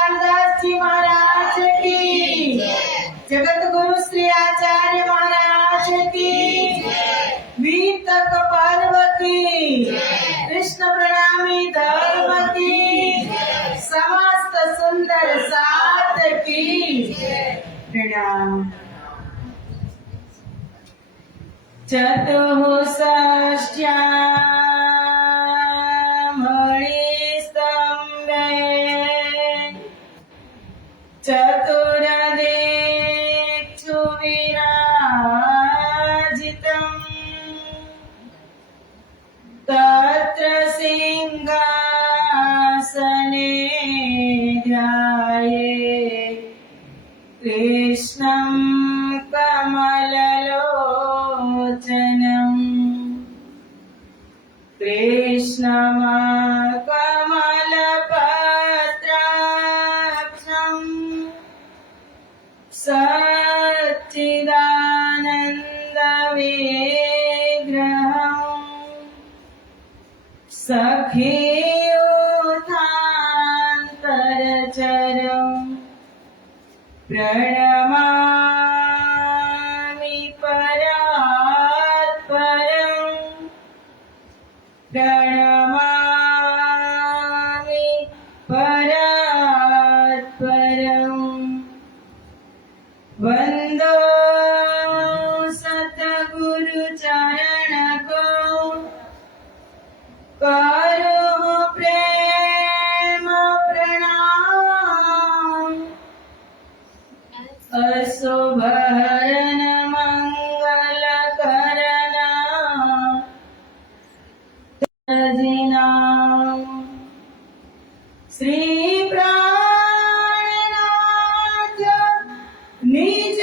रामदास जी महाराज की, जगत गुरु श्री आचार्य महाराज की, वीर तक पर्व की, कृष्ण प्रणामी धर्म की, समस्त सुंदर साथ की प्रणाम। स्तंभे चतुरदिक्षु विराजितम् तत्र सिंहासने ध्याये कृष्णं कमललोचनम् कृष्णमकमलपत्राक्षम् सच्चिदानन्दविग्रहम् सखीयुतान्तरचरम् प्रणमामि परात्परम् प्रणमामि परात्परम् वन्दो सद्गुरुचरणको करो प्रेम प्रणाम अशुभहरण मंगलकरण श्री प्राणनाथ निज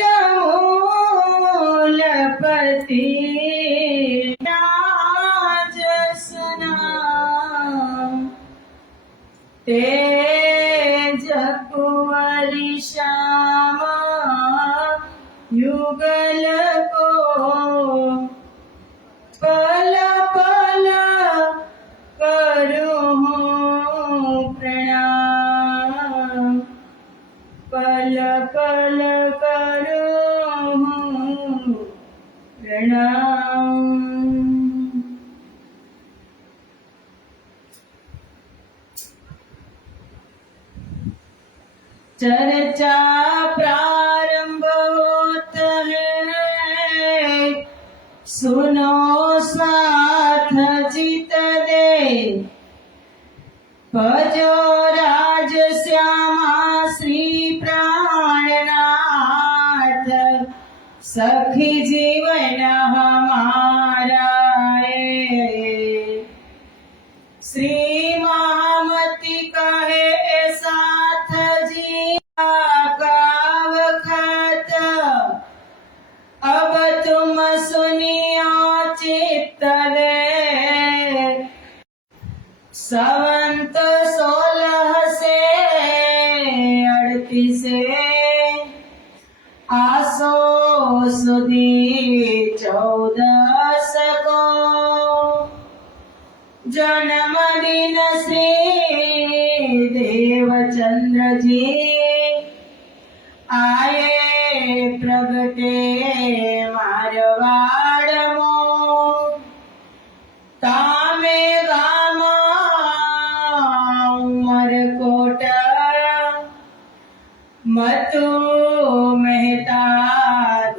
मूलपति तेज कुंवरी श्यामा युगल को पल पल करूं प्रणाम पल पल करूं प्रणाम। चर्चा प्रारंभ होत है सुनो साथ चित दे भजो राज श्यामा श्री प्राणनाथ सखी जीवन हमारा श्री महामती कहे साथ जी गावखत अब तुम सुनियो चित्त दे संवत 16 से 38 आसो सुधी 14 को जन्मदिन श्री देवचंद्र जी आए प्रगटे मारवाड़ मो तामे गामा उमरकोट मतु मेहता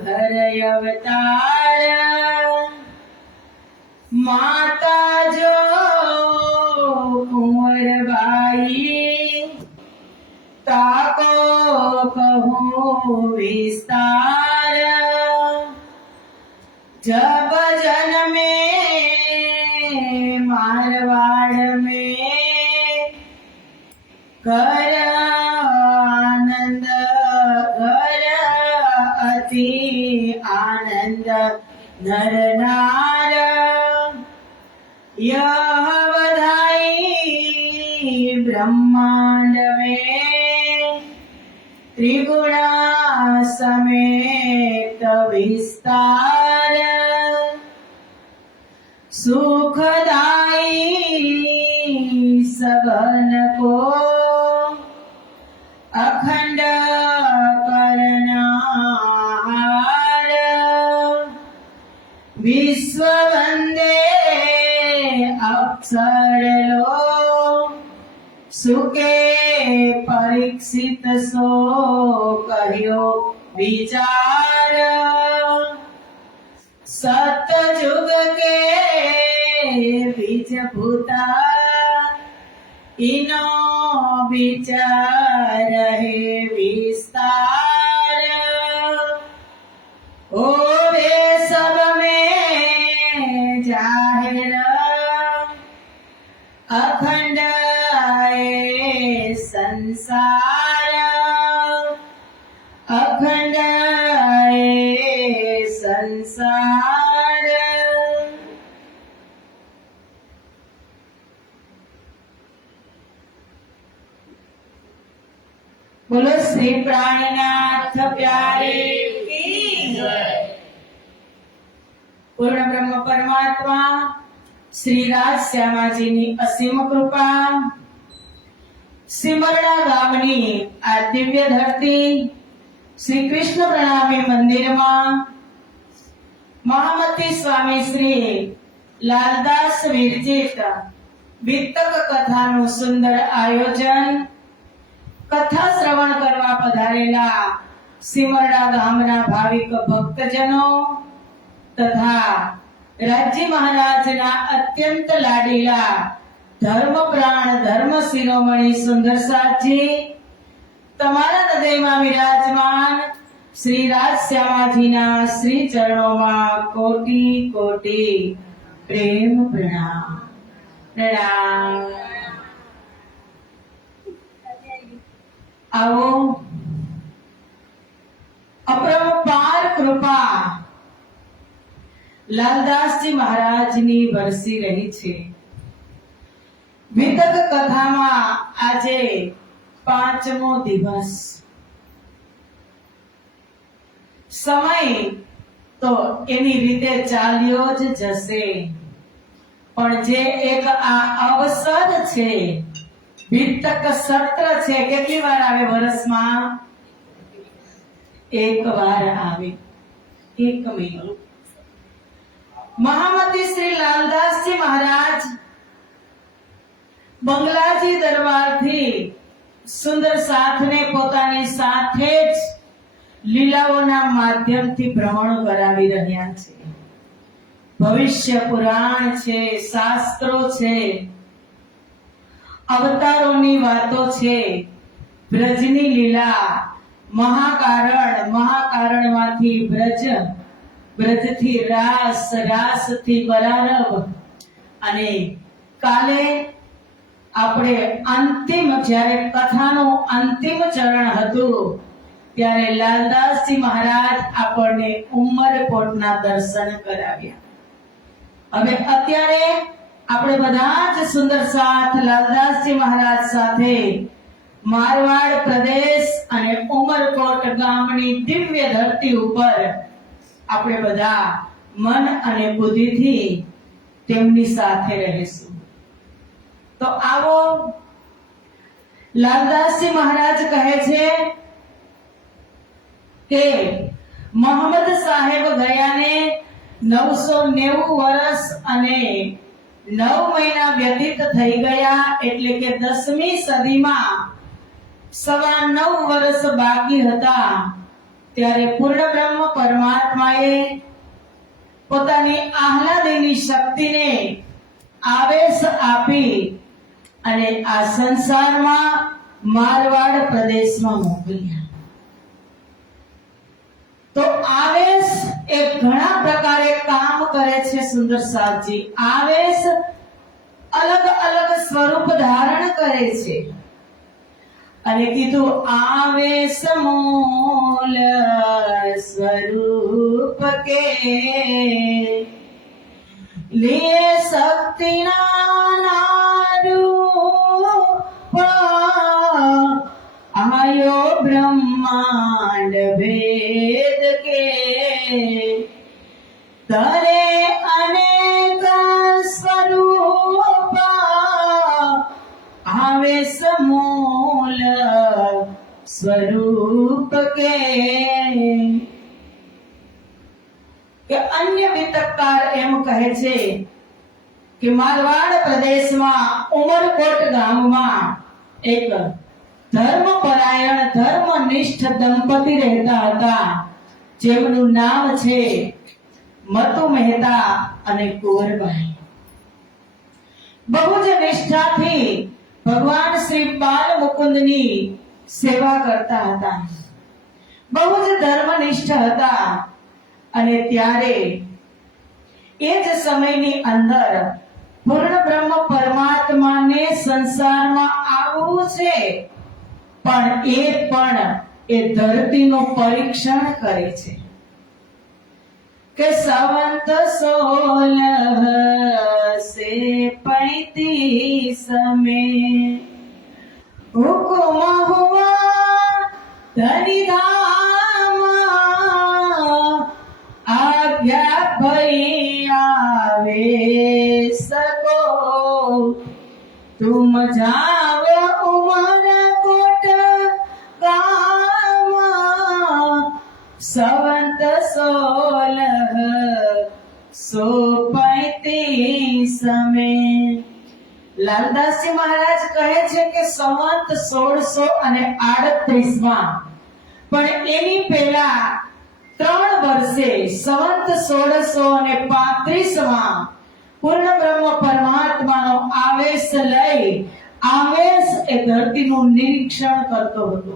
घर अवतार माता जो कुंवरबाई ताको कहूँ विस्तार जब जन्मे मारवाड़ में घर आनंद घर अति आनंद नर नार यह बधाई ब्रह्मांड में त्रिगुणा समेत विस्तार सुखदाई सबन को અખંડ કરનાર વિશ્વ વંદે અક્ષર લો સુકે પરીક્ષિત સો કહ્યો વિચાર સતયુગ કે બીજ ભૂતા ઇનો વિચાર હે વિસ્તાર ઓરે સબ में जाहिर अखंड आए संसार अखंड आए संसार बोलो श्री प्राणीनाथ प्यारे की जय। पूर्ण ब्रह्म परमात्मा श्री राज श्यामाजीની અસીમ કૃપા સિમરણા ગામની આ દિવ્ય ધરતી શ્રી કૃષ્ણ પ્રણામી મંદિરમાં મહામતી સ્વામી શ્રી લાલદાસ વિરચિત વિતક કથાનું સુંદર આયોજન કથા શ્રવણ કરવા પધારેલા સિમરણા ગામના ભાવિક ભક્તજનો તથા રાજ્ય મહારાજના અત્યંત લાડીલા ધર્મપ્રાણ ધર્મ શિરોમણી સુંદરસાજી તમારા હૃદયમાં વિરાજમાન શ્રી રાજ શ્યામાજીના શ્રી ચરણોમાં કોટી કોટી પ્રેમ પ્રણામ પ્રણામ। આવો અપરંપાર કૃપા લાલદાસજી મહારાજની વરસી રહી છે। વિતક કથામાં આજે 5મો દિવસ। સમય તો એની રીતે ચાલ્યો જ જશે, પણ જે એક આ અવસર છે, વિતક સત્ર છે, કેટલી વાર આવે વર્ષમાં? એક વાર આવે, 1 મહિનો। મહામતી શ્રી લાલદાસજી મહારાજ બંગલાજી દરબારથી સુંદર સાથને પોતાની સાથે જ લીલાઓના માધ્યમથી ભ્રમણ કરાવી રહ્યા છે। ભવિષ્ય પુરાણ છે, શાસ્ત્રો છે, અવતારોની વાતો છે, બ્રજની લીલા, મહાકારણમાંથી બ્રજ, બ્રજથી રાસ, રાસથી બરારબ, અને કાલે આપણે અંતિમ જ્યારે કથાનું અંતિમ ચરણ હતું ત્યારે લાલદાસજી મહારાજ આપણને ઉમરકોટના દર્શન કરાવ્યા। હવે અત્યારે આપણે બધા જ સુંદર સાથ લાલદાસજી મહારાજ સાથે મારવાડ પ્રદેશ અને ઉમરકોટ ગામની દિવ્ય ધરતી ઉપર આપણે બધા મન અને બુદ્ધિથી તેમની સાથે રહીશું। તો આવો લાલદાસજી મહારાજ કહે છે કે મોહમ્મદ સાહેબ ગયાને 990 વર્ષ અને 9 મહિના વ્યતીત થઈ ગયા, એટલે કે 10મી સદીમાં 9.25 વર્ષ બાકી હતા। ત્યારે પૂર્ણ બ્રહ્મ પરમાત્માએ પોતાની આહલાદીની શક્તિને આવેશ આપી અને આ સંસારમાં મારવાડ પ્રદેશમાં મોકલ્યા। તો આવેશ એ ઘણા પ્રકારે કામ કરે છે સુંદર સાજી। આવેશ અલગ અલગ સ્વરૂપ ધારણ કરે છે અને કીધું આવેશ મૂલ સ્વરૂપ કે लिए शक्ति नारूप आयो ब्रह्मांड भेद के तरे अनेक स्वरूप आवेश मूल સ્વરૂપ કે અન્ય વિતકકાર એમ કહે છે કે મારવાડ પ્રદેશમાં ઉમરકોટ ગામમાં એક ધર્મપરાયણ ધર્મનિષ્ઠ દંપતી રહેતા હતા, જેમનું નામ છે મતુ મહેતા અને કુંવરબાઈ. બહુ જ નિષ્ઠાથી ભગવાન શ્રી બાલ મુકુંદની સેવા કરતા હતા, બહુ જ ધર્મનિષ્ઠ હતા. અને ત્યારે એ જ સમયની અંદર પૂર્ણ બ્રહ્મ પરમાત્માને સંસારમાં આવવું છે, પણ એ ધરતીનું પરીક્ષણ કરે છે કે સંવંત 1635 में हुकुम हुआ धनी धाम आज्ञा भई आवे सको तुम जाओ उमरकोट गाम संवत 1635 में. લાલદાસજી મહારાજ કહે છે કે સંવત 1638 માં, પણ એની પહેલા 3 વર્ષે સંવત 1635 માં પૂર્ણ બ્રહ્મ પરમાત્માનો આવેશ લઈ આવેશ એ ધરતીનું નિરીક્ષણ કરતો હતો.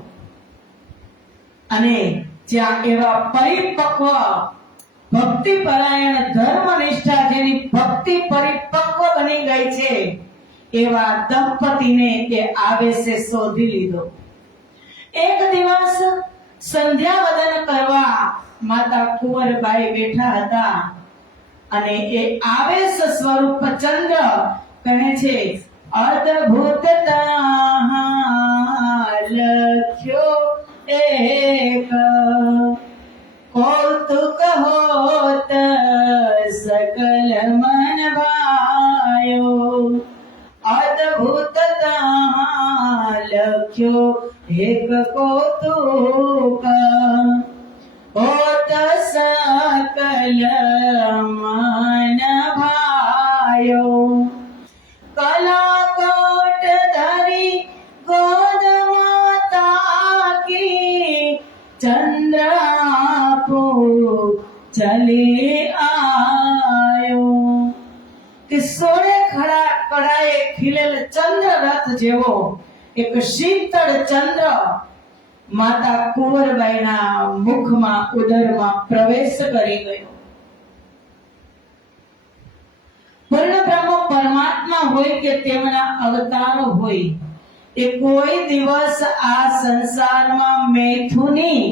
અને જ્યાં એવા પરિપક્વ ભક્તિ પરાયણ ધર્મનિષ્ઠા જેની ભક્તિ પરિપક્વ બની ગઈ છે, એવા દંપતીને એ આવેશે શોધી લીધો. એક દિવસ સંધ્યા વદન કરવા માતા કુંવરબાઈ બેઠા હતા અને એ આવેશ સ્વરૂપ ચંદ્ર કહે છે અદ્ભુત લખ્યો એક કૌતુક હોત સકલ મન ભાયો અદ્ભુત લખ્યો એક કૌતુક હોત સકલ મન ભાયો કલાકોટ ધરી ગોદ માતા કી ચંદ્ર આપો ચલે આયો. કે સોળે કળાએ ખીલેલ ચંદ્ર રથ જેવો એક શીતળ ચંદ્ર માતા કુંવરબાઈના મુખમાં ઉદરમાં પ્રવેશ કરી ગયો. પૂર્ણ બ્રહ્મ પરમાત્મા હોય કે તેમના અવતારો હોય, એ કોઈ દિવસ આ સંસારમાં મૈથુની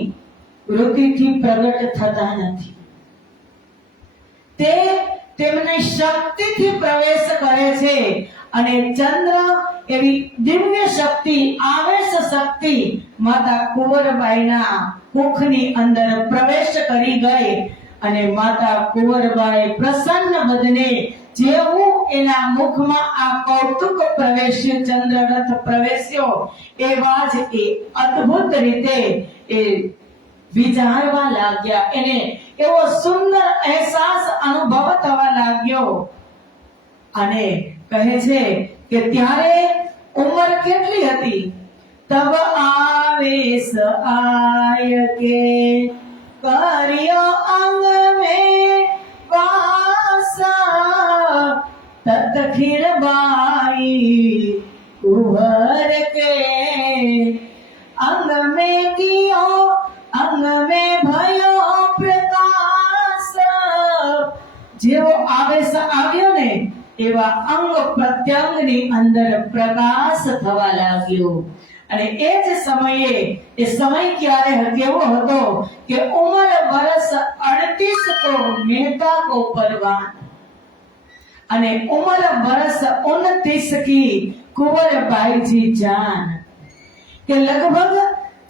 વૃત્તિથી પ્રગટ થતા નથી. તે તેમની શક્તિથી પ્રવેશ કરે છે અને ચંદ્ર એવી દિવ્ય શક્તિ, આવેશ શક્તિ માતા કુંવરબાઈના મુખની અંદર પ્રવેશ કરી ગઈ અને માતા કુંવરબાઈ પ્રસન્ન બદને જેવું એના મુખમાં આ કૌતુક પ્રવેશ્યું, ચંદ્રરથ પ્રવેશ્યો, એવા જ એ અદ્ભુત રીતે એ વિચારવા લાગ્યા. એને એવો સુંદર અહેસાસ અનુભવ થવા લાગ્યો. અને કહે છે કે ત્યારે ઉંમર કેટલી હતી? તબ આવેશ આય કે કર્યો અંગ में वासा तत खीरबाई कुंवर के अंग में कियो अंग में भयो प्रकाश. જેવો આવેશ આવ્યો ને એવા અંગ પ્રત્યંગની અંદર પ્રકાશ થવા લાગ્યો. અને એ જ સમયે, એ સમય ક્યારે કેવો હતો કે ઉંમર વર્ષ 38 को मेहता को परवान અને ઉંમર વર્ષ 29 की कुंवरबाई जी जान. કે લગભગ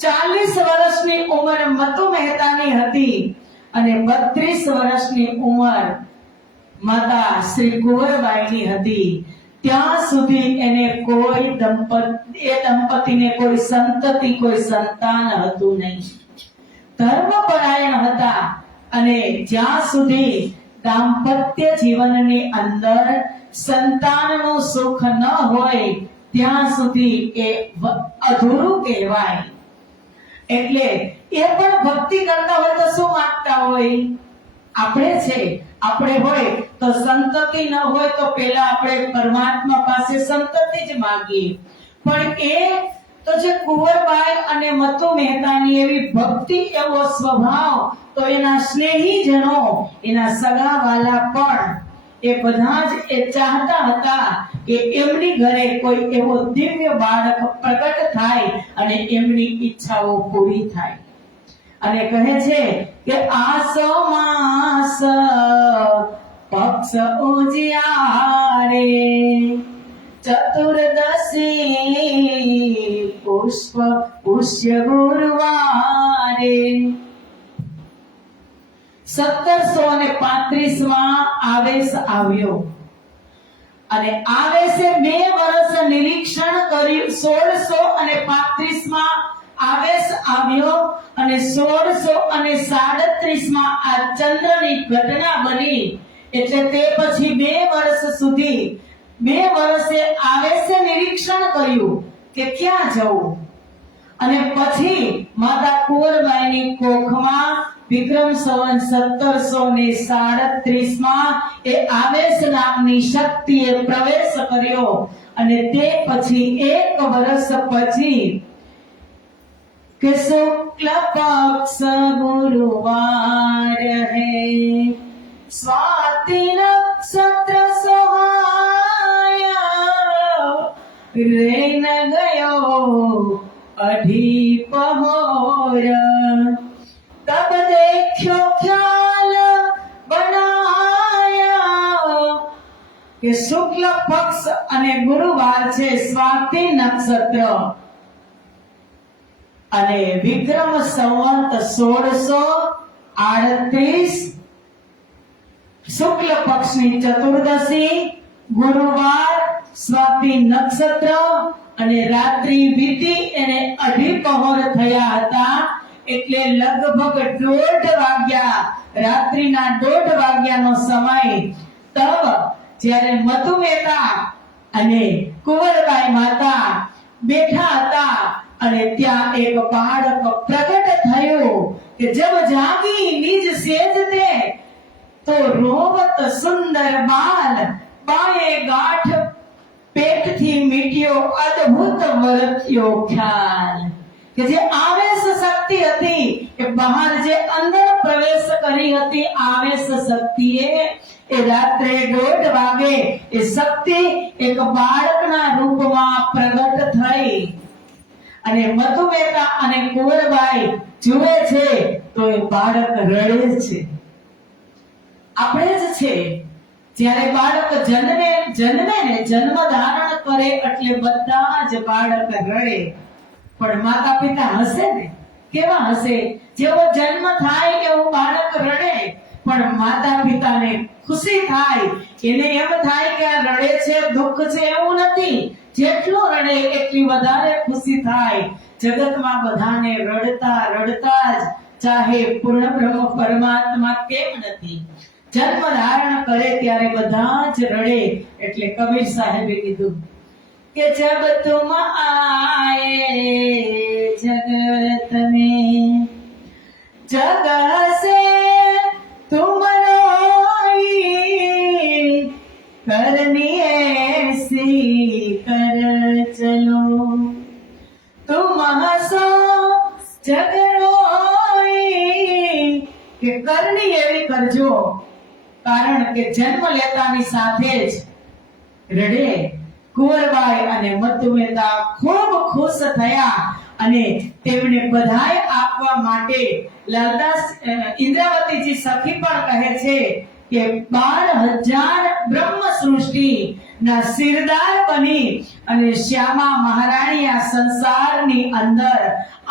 40 વર્ષની ઉંમર મતુ મહેતાની હતી અને 32 વર્ષની ઉંમર માતા શ્રી કુંવરબાઈની હતી. ત્યાં સુધી એને કોઈ દંપતીને કોઈ સંતતિ, કોઈ સંતાન હતું નહીં. ધર્મપરાયણ હતા અને જ્યાં સુધી દાંપત્ય જીવનની અંદર સંતાનનું સુખ ન હોય ત્યાં સુધી એ અધૂરું કહેવાય. એટલે એ પણ ભક્તિ કરતા હોય તો શું માંગતા હોય? આપણે હોય તો સંતતિ ન હોય તો પેલા આપણે પરમાત્મા પાસે સંતતિ જ માંગીએ. પણ એ તો જે કુંવરબાઈ અને મતુ મહેતાની એવી ભક્તિ, એવો સ્વભાવ, તો એના સ્નેહીજનો, એના સગાવાલા પણ એ બધા જ એ ચાહતા હતા કે એમની ઘરે કોઈ એવો દિવ્ય બાળક પ્રગટ થાય અને એમની ઈચ્છાઓ પૂરી થાય. અને કહે છે કે આસો માસ પક્ષ ઉજિયારે, ચતુર્દશી પુષ્પ પુષ્ય ગુરુવારે. 1735 આવેશ આવ્યો અને આવેશે 2 વર્ષ નિરીક્ષણ કર્યું. 1635 આવેશ આવ્યો અને 1637 આ ચંદ્રની ઘટના બની. એટલે તે પછી 2 વર્ષ સુધી 2 વર્ષે આવેશે નિરીક્ષણ કર્યું કે ક્યાં જવું. અને પછી માતા કુંવરબાઈની કોખમાં વિક્રમ સંવત 1737 એ આવેશ નામની શક્તિએ પ્રવેશ કર્યો. અને તે પછી 1 વર્ષ પછી કે શુક્લ પક્ષ ગુરુવાર હૈ, સ્વાતિ નક્ષત્ર સોહાયા, રેન ગયો અઢી પહોર, તબ દેખ્યો ખ્યાલ બનાયા. કે શુક્લ પક્ષ અને ગુરુવાર છે, સ્વાતિ નક્ષત્ર અને વિક્રમ સંવત 1638 શુક્લ પક્ષની ચતુર્દશી, ગુરુવાર, સ્વાતિ નક્ષત્ર અને રાત્રિ વીતી એને અઢી પહોર થયા હતા. એટલે લગભગ 1:30 વાગ્યા, રાત્રિના 1:30 વાગ્યાનો સમય. તબ જ્યારે મતુ મહેતા અને કુંવરબાઈ માતા બેઠા હતા અને ત્યાં એક બાળક પ્રગટ થયું કે જબ જાગી નિજ સેજ તે, તો રોવત સુંદર બાલ, બાએ ગાંઠ પેટથી મીટ્યો અદ્ભુત વર્ત્યો ખ્યાલ. કે જે આવેશ શક્તિ હતી એ બહાર જે અંદર પ્રવેશ કરી હતી, આવેશ શક્તિએ એ રાત્રે 1:30 વાગે એ શક્તિ એક બાળકના રૂપમાં પ્રગટ થઈ. અને મતુ મહેતા અને કુંવરબાઈ જુએ છે તો એ બાળક રડે છે. આપણે જ છે, જ્યારે બાળક જન્મે ને જન્મ ધારણ કરે એટલે બધા જ બાળક રડે. પણ માતા પિતા હસે ને, કેવા હસે? જેવો જન્મ થાય એવું બાળક રડે, પણ માતા પિતાને ખુશી થાય. એને એમ થાય કે આ રડે છે, દુઃખ છે, એવું નથી. જેટલો રડે એટલી વધારે ખુશી થાય. જગતમાં બધાને રડતા રડતા જ, ચાહે પૂર્ણ બ્રહ્મ પરમાત્મા કેમ નથી, જન્મ ધારણ કરે ત્યારે બધા જ રડે. એટલે કબીર સાહેબે કીધું કે જબ તુમ આયે જગત में जग से तुम रोई, करनी ऐसी कर चलो, तुम हंसो जग रोई. કે કરણી એવી કરજો, કારણ કે જન્મ લેતાની સાથે જ રડે. કુંવરબાઈ અને મતુ મહેતા ખૂબ ખુશ થયા અને તેમને બધાઈ આપવા માટે લાલદાસ ઇન્દ્રાવતીજી સખી પણ કહે છે કે 12,000 બ્રહ્મ સૃષ્ટિ ના સિરદાર બની અને શ્યામા મહારાણી આ સંસારની અંદર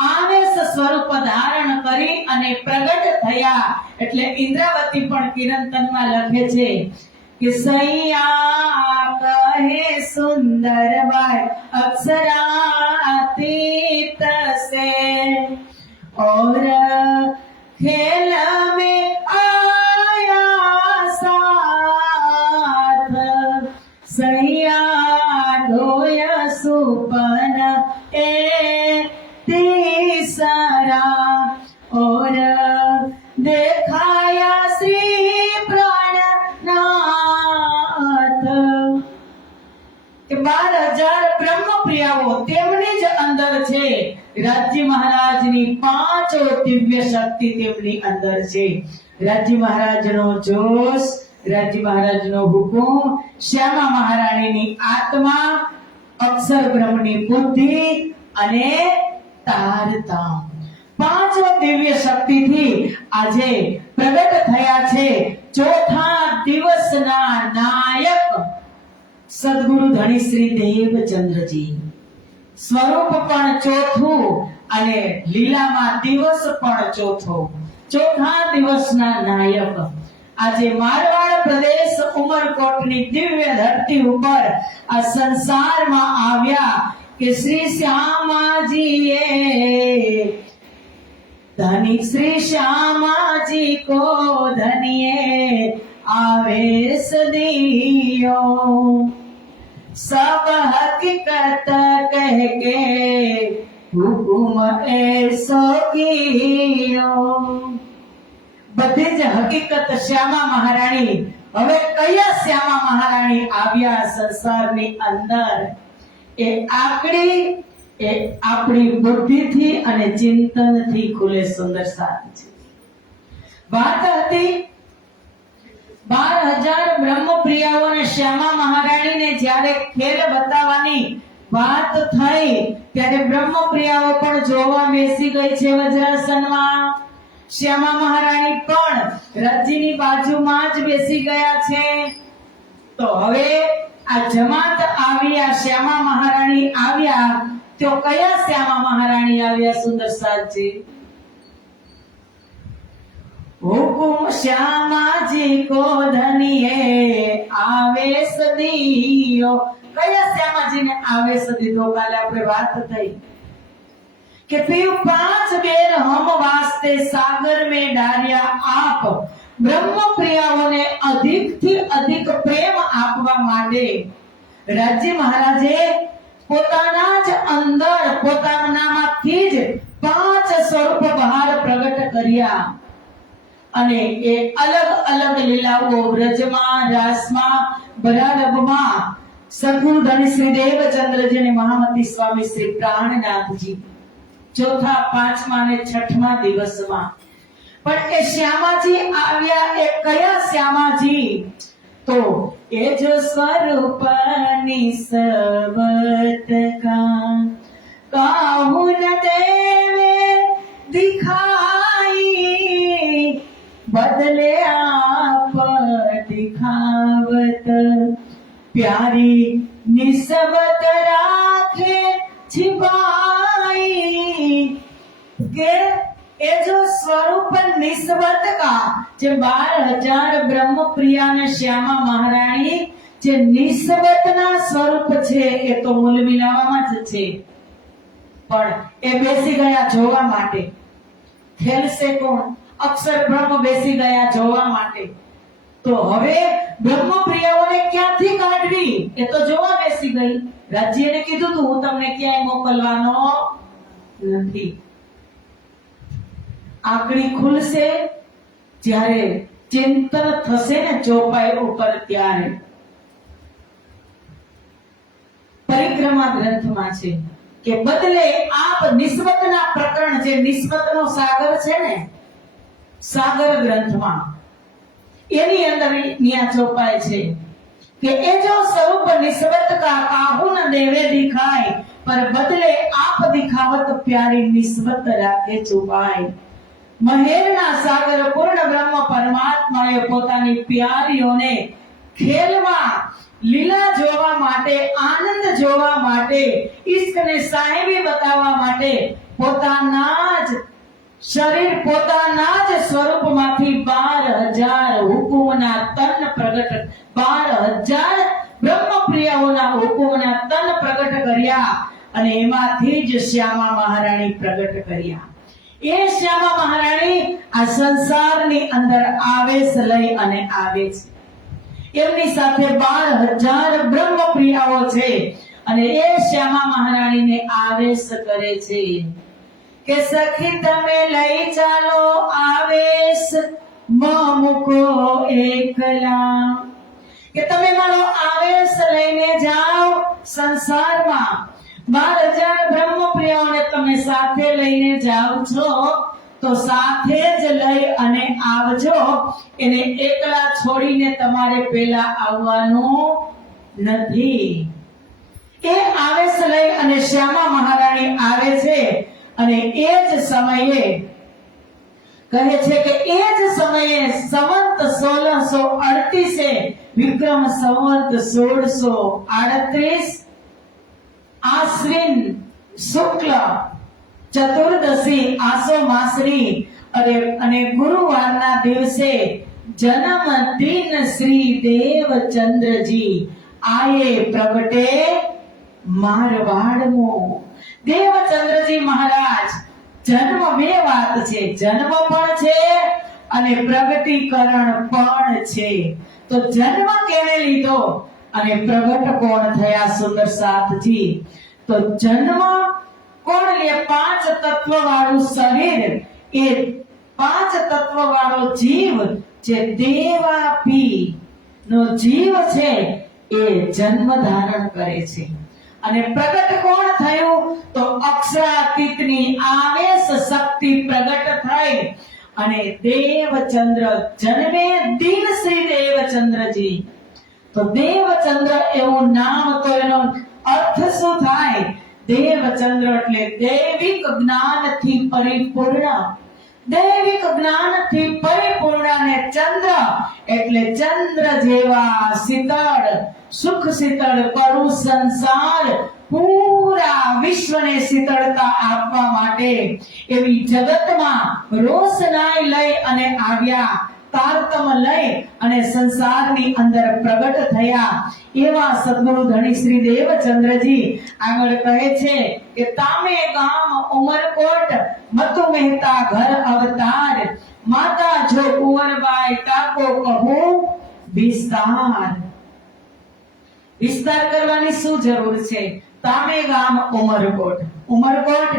આવેશ સ્વરૂપ ધારણ કરી અને પ્રગટ થયા. એટલે ઇન્દ્રાવતી પણ કિરંતનમાં લખે છે कि सैया कहे सुंदर बाय अक्षरातीत से और खेल में आया साथ सैया ढोय सुपन ए तीसरा और देखाया श्री प्राणनाथ કે 12,000 બ્રહ્મપ્રિયાઓ તેમની જ અંદર છે. રાજજી મહારાજની 5 દિવ્ય શક્તિ તેમની અંદર છે. રાજજી મહારાજનો જોશ, રાજજી મહારાજનો હુકુમ, શ્યામા મહારાણીની આત્મા, અક્ષર બ્રહ્મની બુદ્ધિ અને તારતા 5 દિવ્ય શક્તિથી આજે પ્રગટ થયા છે. ચોથા દિવસના નાયક સદગુરુ ધણી શ્રી દેવચંદ્રજી. સ્વરૂપ પણ ચોથું અને લીલામાં દિવસ પણ ચોથો. ચોથા દિવસના નાયક આજે મારવાડ પ્રદેશ ઉમરકોટની દિવ્ય ધરતી ઉપર આ સંસારમાં આવ્યા કે શ્રી શ્યામાજીએ धनी श्री श्यामा जी को धनिये आवेश दियो सब हकीकत कह के हुकुम ऐसो कियो. બધી જ હકીકત શ્યામા મહારાણી. હવે કયા શ્યામા મહારાણી આવ્યા સંસારની અંદર? એ આકડી એ આપણી બુદ્ધિથી અને ચિંતનથી ખુલે સુંદર સાથ છે. વાત હતી 12,000 બ્રહ્મપ્રિયાઓને શ્યામા મહારાણીને જ્યારે ખેલ બતાવવાની વાત થઈ ત્યારે બ્રહ્મપ્રિયાઓ પણ જોવા બેસી ગઈ છે વજ્રાસનમાં. શ્યામા મહારાણી પણ રથજીની બાજુમાં જ બેસી ગયા છે. તો હવે આ જમાત આવ્યા, શ્યામા મહારાણી આવ્યા. તો કયા શ્યામા મહારાણી આવ્યા સુંદર સાજી? હુકુમ શ્યામાજી કો ધનિયે આવેશ દિયો. કયા શ્યામાજીને આવેશ દીધો? કાલે આપણે વાત થઈ કે પીવ 5 બેર હમ વાસ્તે સાગર में डारिया આપ. બ્રહ્મ પ્રિયાઓને અધિકથી અધિક પ્રેમ આપવા માટે રાજજી મહારાજે પોતાના જ અંદર પોતાનામાંથી જ 5 સ્વરૂપ બહાર પ્રગટ કર્યા અને એ અલગ અલગ લીલાઓ વ્રજમાં, રાસમાં, બરાડબમાં સદગુરુ ધણી શ્રી દેવચંદ્રજી અને મહામતી સ્વામી શ્રી પ્રાણનાથજી ચોથા, 5મા અને 6મા દિવસમાં. પણ એ શ્યામાજી આવ્યા. એ કયા શ્યામાજી? તો એ જો સ્વરૂપ નિસબત કા કાહુન દેવે દિખાઈ બદલે આપ દિખાવત प्यारी निस्बत राखे छिपाई. के ये जो स्वरूप निस्बत का जे 12,000 ब्रह्म प्रिया ने श्यामा महाराणी જે નિસ્બતના સ્વરૂપ છે એ તો મૂળ મિલાવામાં જ છે, પણ એ બેસી ગયા જોવા માટે. ખેલશે કોણ? અક્ષર બ્રહ્મ બેસી ગયા જોવા માટે. તો હવે બ્રહ્મ પ્રિયાઓને ક્યાંથી કાઢવી એ તો જોવા બેસી ગઈ. રાજ્યને કીધું તું હું તમને ક્યાંય મોકલવાનો નથી. આંકડી ખુલશે જ્યારે ચિંતન થશે ને ચોપાઈ ઉપર ત્યારે. પરિક્રમા ગ્રંથમાં છે કે બદલે આપ નિસ્બતના પ્રકરણ, જે નિસ્બતનો સાગર છે ને, સાગર ગ્રંથમાં એની અંદર ન્યા ચોપાય છે કે એ જો સ્વરૂપ નિસ્બત કા કાહુ ન દેવે દિખાય પર બદલે આપ દિખાવત પ્યારી નિસ્બત રાખે છુપાય. મહેરના સાગર પૂર્ણ બ્રહ્મ પરમાત્માએ પોતાની પ્યારીઓને ખેલમાં લીલા જોવા માટે, આનંદ જોવા માટે, ઈશ્કને સાહેબી બતાવવા માટે પોતાના જ શરીર પોતાના જ સ્વરૂપમાંથી 12,000 હુકુમના તન પ્રગટ 12,000 બ્રહ્મપ્રિયાઓના હુકુમના તન પ્રગટ કર્યા અને એમાંથી જ શ્યામા મહારાણી પ્રગટ કર્યા. એ શ્યામા મહારાણી આ સંસારની અંદર આવેશ લઈ અને આવે છે. એમની સાથે 12,000 બ્રહ્મપ્રિયાઓ છે અને એ શ્યામા મહારાણીને આવેશ કરે છે કે સખી તમે લઈ ચાલો આવેશ મૂકો એકલા, કે તમે મારો આવેશ લઈને જાઓ. સંસારમાં 12,000 બ્રહ્મપ્રિયાઓને તમે સાથે લઈને જાઓ છો તો સાથે જ લઈ અને આવજો. એને એકલા છોડીને તમારે પેલા આવવાનું નથી. એ આવેશ લઈ અને શ્યામા મહારાણી આવે છે અને એ જ સમયે કહે છે કે એ જ સમયે સંવત 1638 વિક્રમ સંવત 1638 આશ્વિન શુક્લ ચતુર્દશી આસો માસની અને ગુરુવારના દિવસે જન્મદિન શ્રી દેવચંદ્રજી આયે પ્રગટે મારવાડમાં. દેવચંદ્રજી મહારાજ જન્મ બે વાત છે, જન્મ પણ છે અને પ્રગટીકરણ પણ છે. તો જન્મ કેને લીધો અને પ્રગટ કોણ થયા? સુંદર સાથજી. તો જન્મ કોણ લે? 5 તત્વ વાળું શરીર, એ 5 તત્વ વાળો જીવ જે દેવાપી નો જીવ છે એ જન્મ ધારણ કરે છે. અને પ્રગટ કોણ થયું? તો અક્ષરાતીતની આવેશ શક્તિ પ્રગટ થઈ અને દેવચંદ્ર જન્મે. દિન શ્રી દેવચંદ્રજી. તો દેવચંદ્ર એવું નામ, તો એનો અર્થ શું થાય? દેવચંદ્ર એટલે દૈવિક જ્ઞાનથી પરિપૂર્ણ. દૈવિક જ્ઞાનથી પરિપૂર્ણ અને ચંદ્ર એટલે ચંદ્ર જેવા શીતળ, સુખ શીતળ કરું સંસાર, પૂરા વિશ્વને શીતળતા આપવા માટે એવી જગતમાં રોશનાઈ લઈ અને આવ્યા. તારતમ લઈ અને સંસારની અંદર પ્રગટ થયા. એવા સદગુરુ ધણી શ્રી દેવચંદ્રજી આગળ કહે છે કે તામે ગામ ઉમરકોટ મતુ મહેતા ઘર અવતાર, માતા જો કુંવરબાઈ તાકો કહું વિસ્તાર. વિસ્તાર કરવાની શું જરૂર છે? તામે ગામ ઉમરકોટ. ઉમરકોટ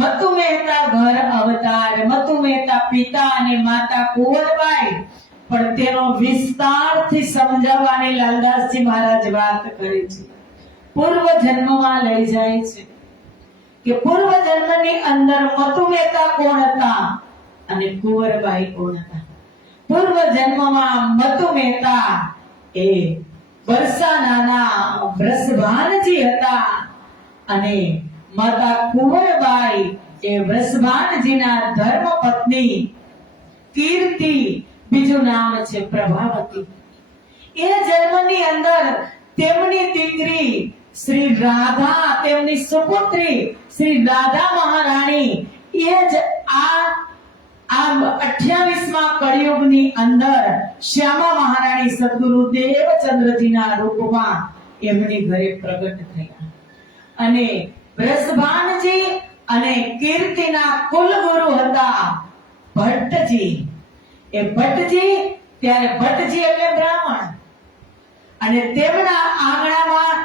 મતુ મહેતા ઘર અવતાર. મતુ મહેતા પિતા અને માતા કુંવરબાઈ. પણ તેનો વિસ્તારથી સમજાવવાની લાલદાસજી મહારાજ વાત કરે છે. પૂર્વ જન્મમાં લઈ જાય છે કે પૂર્વ જન્મની અંદર મતુ મહેતા કોણ હતા અને કુંવરબાઈ કોણ હતા. પૂર્વ જન્મમાં મતુ મહેતા એ બરસાનાના વૃષભાનજી હતા અને માતા કુંવરબાઈ એ વૃષભાનજીના ધર્મપત્ની કીર્તિ, બીજું નામ છે પ્રભાવતી. એ જન્મની અંદર તેમની દીકરી શ્રી રાધા, તેમની સુપુત્રી શ્રી રાધા મહારાણી એ જ આ 28મા કળિયુગની અંદર શ્યામા મહારાણી સદગુરુ દેવચંદ્રજીના રૂપમાં એમની ઘરે પ્રગટ થયા. અને વૃષભાનજી અને કીર્તિના કુલગુરુ હતા ભટ્ટજી. એ ભટ્ટજી, ત્યારે ભટ્ટજી એટલે બ્રાહ્મણ, અને તેમના આંગણામાં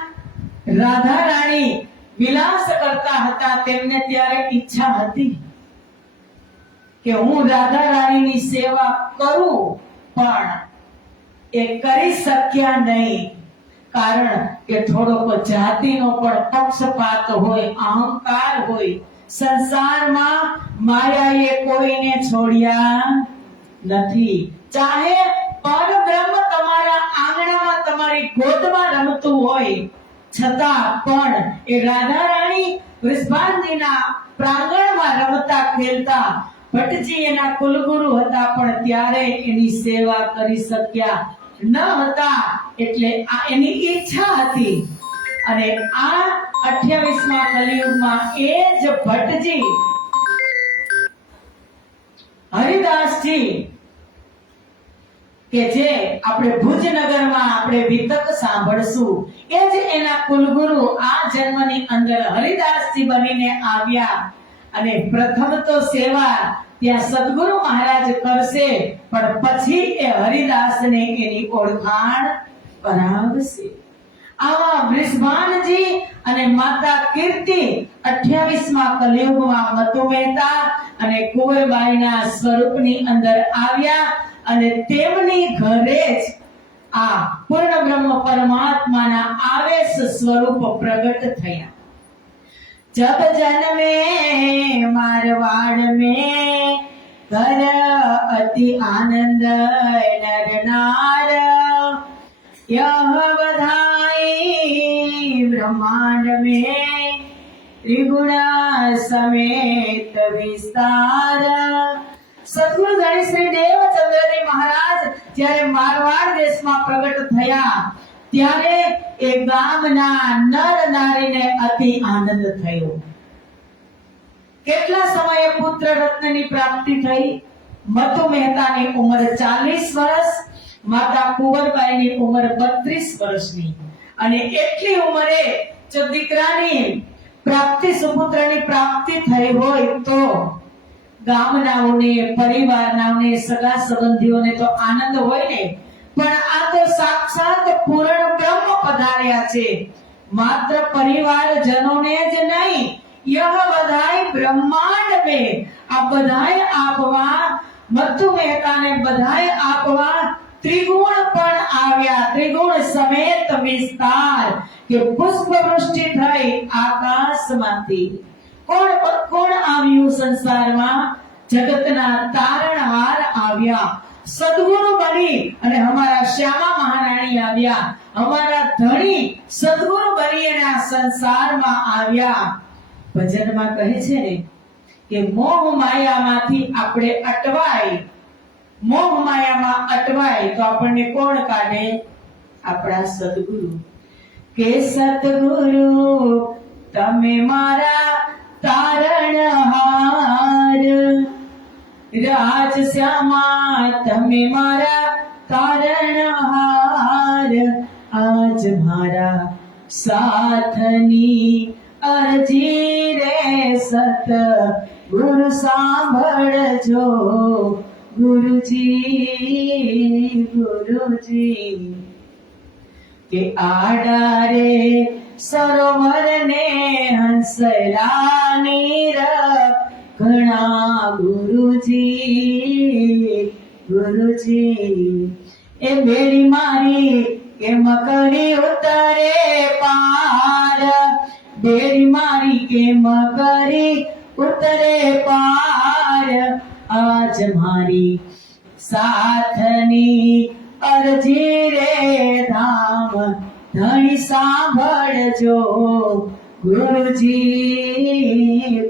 રાધા રાણી વિલાસ કરતા હતા. તેમને ત્યારે ઈચ્છા હતી કે હું રાધા રાણીની સેવા કરું, પણ એ કરી શક્યા નહીં. કારણ કે થોડોક જાતિનો પણ પક્ષપાત હોય, અહંકાર હોય. સંસારમાં માયાએ કોઈને છોડ્યા નથી. ચાહે પરબ્રહ્મ તમારા આંગણામાં તમારી ગોદમાં રમતું હોય છતાં પણ એ રાધા રાણી વૃષભાનજીના પ્રાંગણમાં રમતા ખેલતા. ભટ્ટજી એના કુલગુરુ હતા પણ ત્યારે એની સેવા કરી શક્યા ન હતા. એટલે આ એની ઈચ્છા હતી. અને આ 28મા કલિયુગમાં એ જ ભટ્ટજી નથી કે જે આપણે ભુજનગરમાં આપણે વિતક સાંભળશું, એ જ એના કુલગુરુ આ જન્મની અંદર હરિદાસજી બનીને આવ્યા. અને પ્રથમ તો સેવા ત્યાં સદગુરુ મહારાજ કરશે, પણ પછી એ હરિદાસને એની ઓળખાણ કરાવશે. આવા વૃષભાનજી અને માતા કીર્તિ 28મા કલયુગમાં મતુ મહેતા અને કુંવરબાઈના સ્વરૂપની અંદર આવ્યા અને તેમની ઘરે જ આ પૂર્ણ બ્રહ્મ પરમાત્માના આવેશ સ્વરૂપ પ્રગટ થયા. जब जन्मे मारवाड़ में कर अति आनंद नर नार, यह बधाई ब्रह्मांड में त्रिगुण समेत विस्तार. સદગુરુ ધણી શ્રી દેવચંદ્રજી મહારાજ જ્યારે મારવાડ દેશમાં પ્રગટ થયા ત્યારે એ ગામના નર નારીને અતિ આનંદ થયો. કેટલા સમયે પુત્ર રત્નની પ્રાપ્તિ થઈ? મતુ મહેતાની ઉંમર 40 વર્ષ, માતા કુંવરબાઈની ઉંમર 32 વર્ષની. અને એટલી ઉંમરે જો દીકરાની પ્રાપ્તિ, સુપુત્રની પ્રાપ્તિ થઈ હોય તો ગામનાઓને, પરિવારનાઓને, સગા સંબંધીઓને તો આનંદ હોય ને, પણ આ તો સાક્ષાત પૂર્ણ બ્રહ્મ પધાર્યા છે. માત્ર પરિવારજનોને જ નહીં, યહ બધાય બ્રહ્માંડ મે, આ બધાય આપવા, મતુ મહેતાને બધાય આપવા ત્રિગુણ પણ આવ્યા. ત્રિગુણ સમેત વિસ્તાર, કે પુષ્પ વૃષ્ટિ થઈ આકાશમાંથી. કોણ આવ્યું સંસારમાં? જગતના તારણહાર આવ્યા. સદગુરુ બની અને અમારા શ્યામા મહારાણી આવ્યા. અમારા ધણી સદગુરુ બની અને આ સંસારમાં આવ્યા. ભજનમાં કહે છે ને કે મોહ માયામાંથી આપણે અટવાય, મોહ માયામાં અટવાય તો આપણને કોણ કાઢે? આપણા સદગુરુ. કે સદગુરુ તમે મારા તારણહાર, રાજ શ્યામા તમે મારા તારણહાર, આજ મારા સાથની અરજી રે સત ગુરુ સાંભળજો ગુરુજી ગુરુજી. કે આડારે સરોવર ને હંસલાની ઘણા ગુરુજી ગુરુજી. એ બેડી મારી કેમ કરી ઉતરે પાર, બેડી મારી કેમ કરી ઉતરે પાર, આજ મારી સાથની અરજી રે ધામ ધણી સાંભળજો ગુરુજી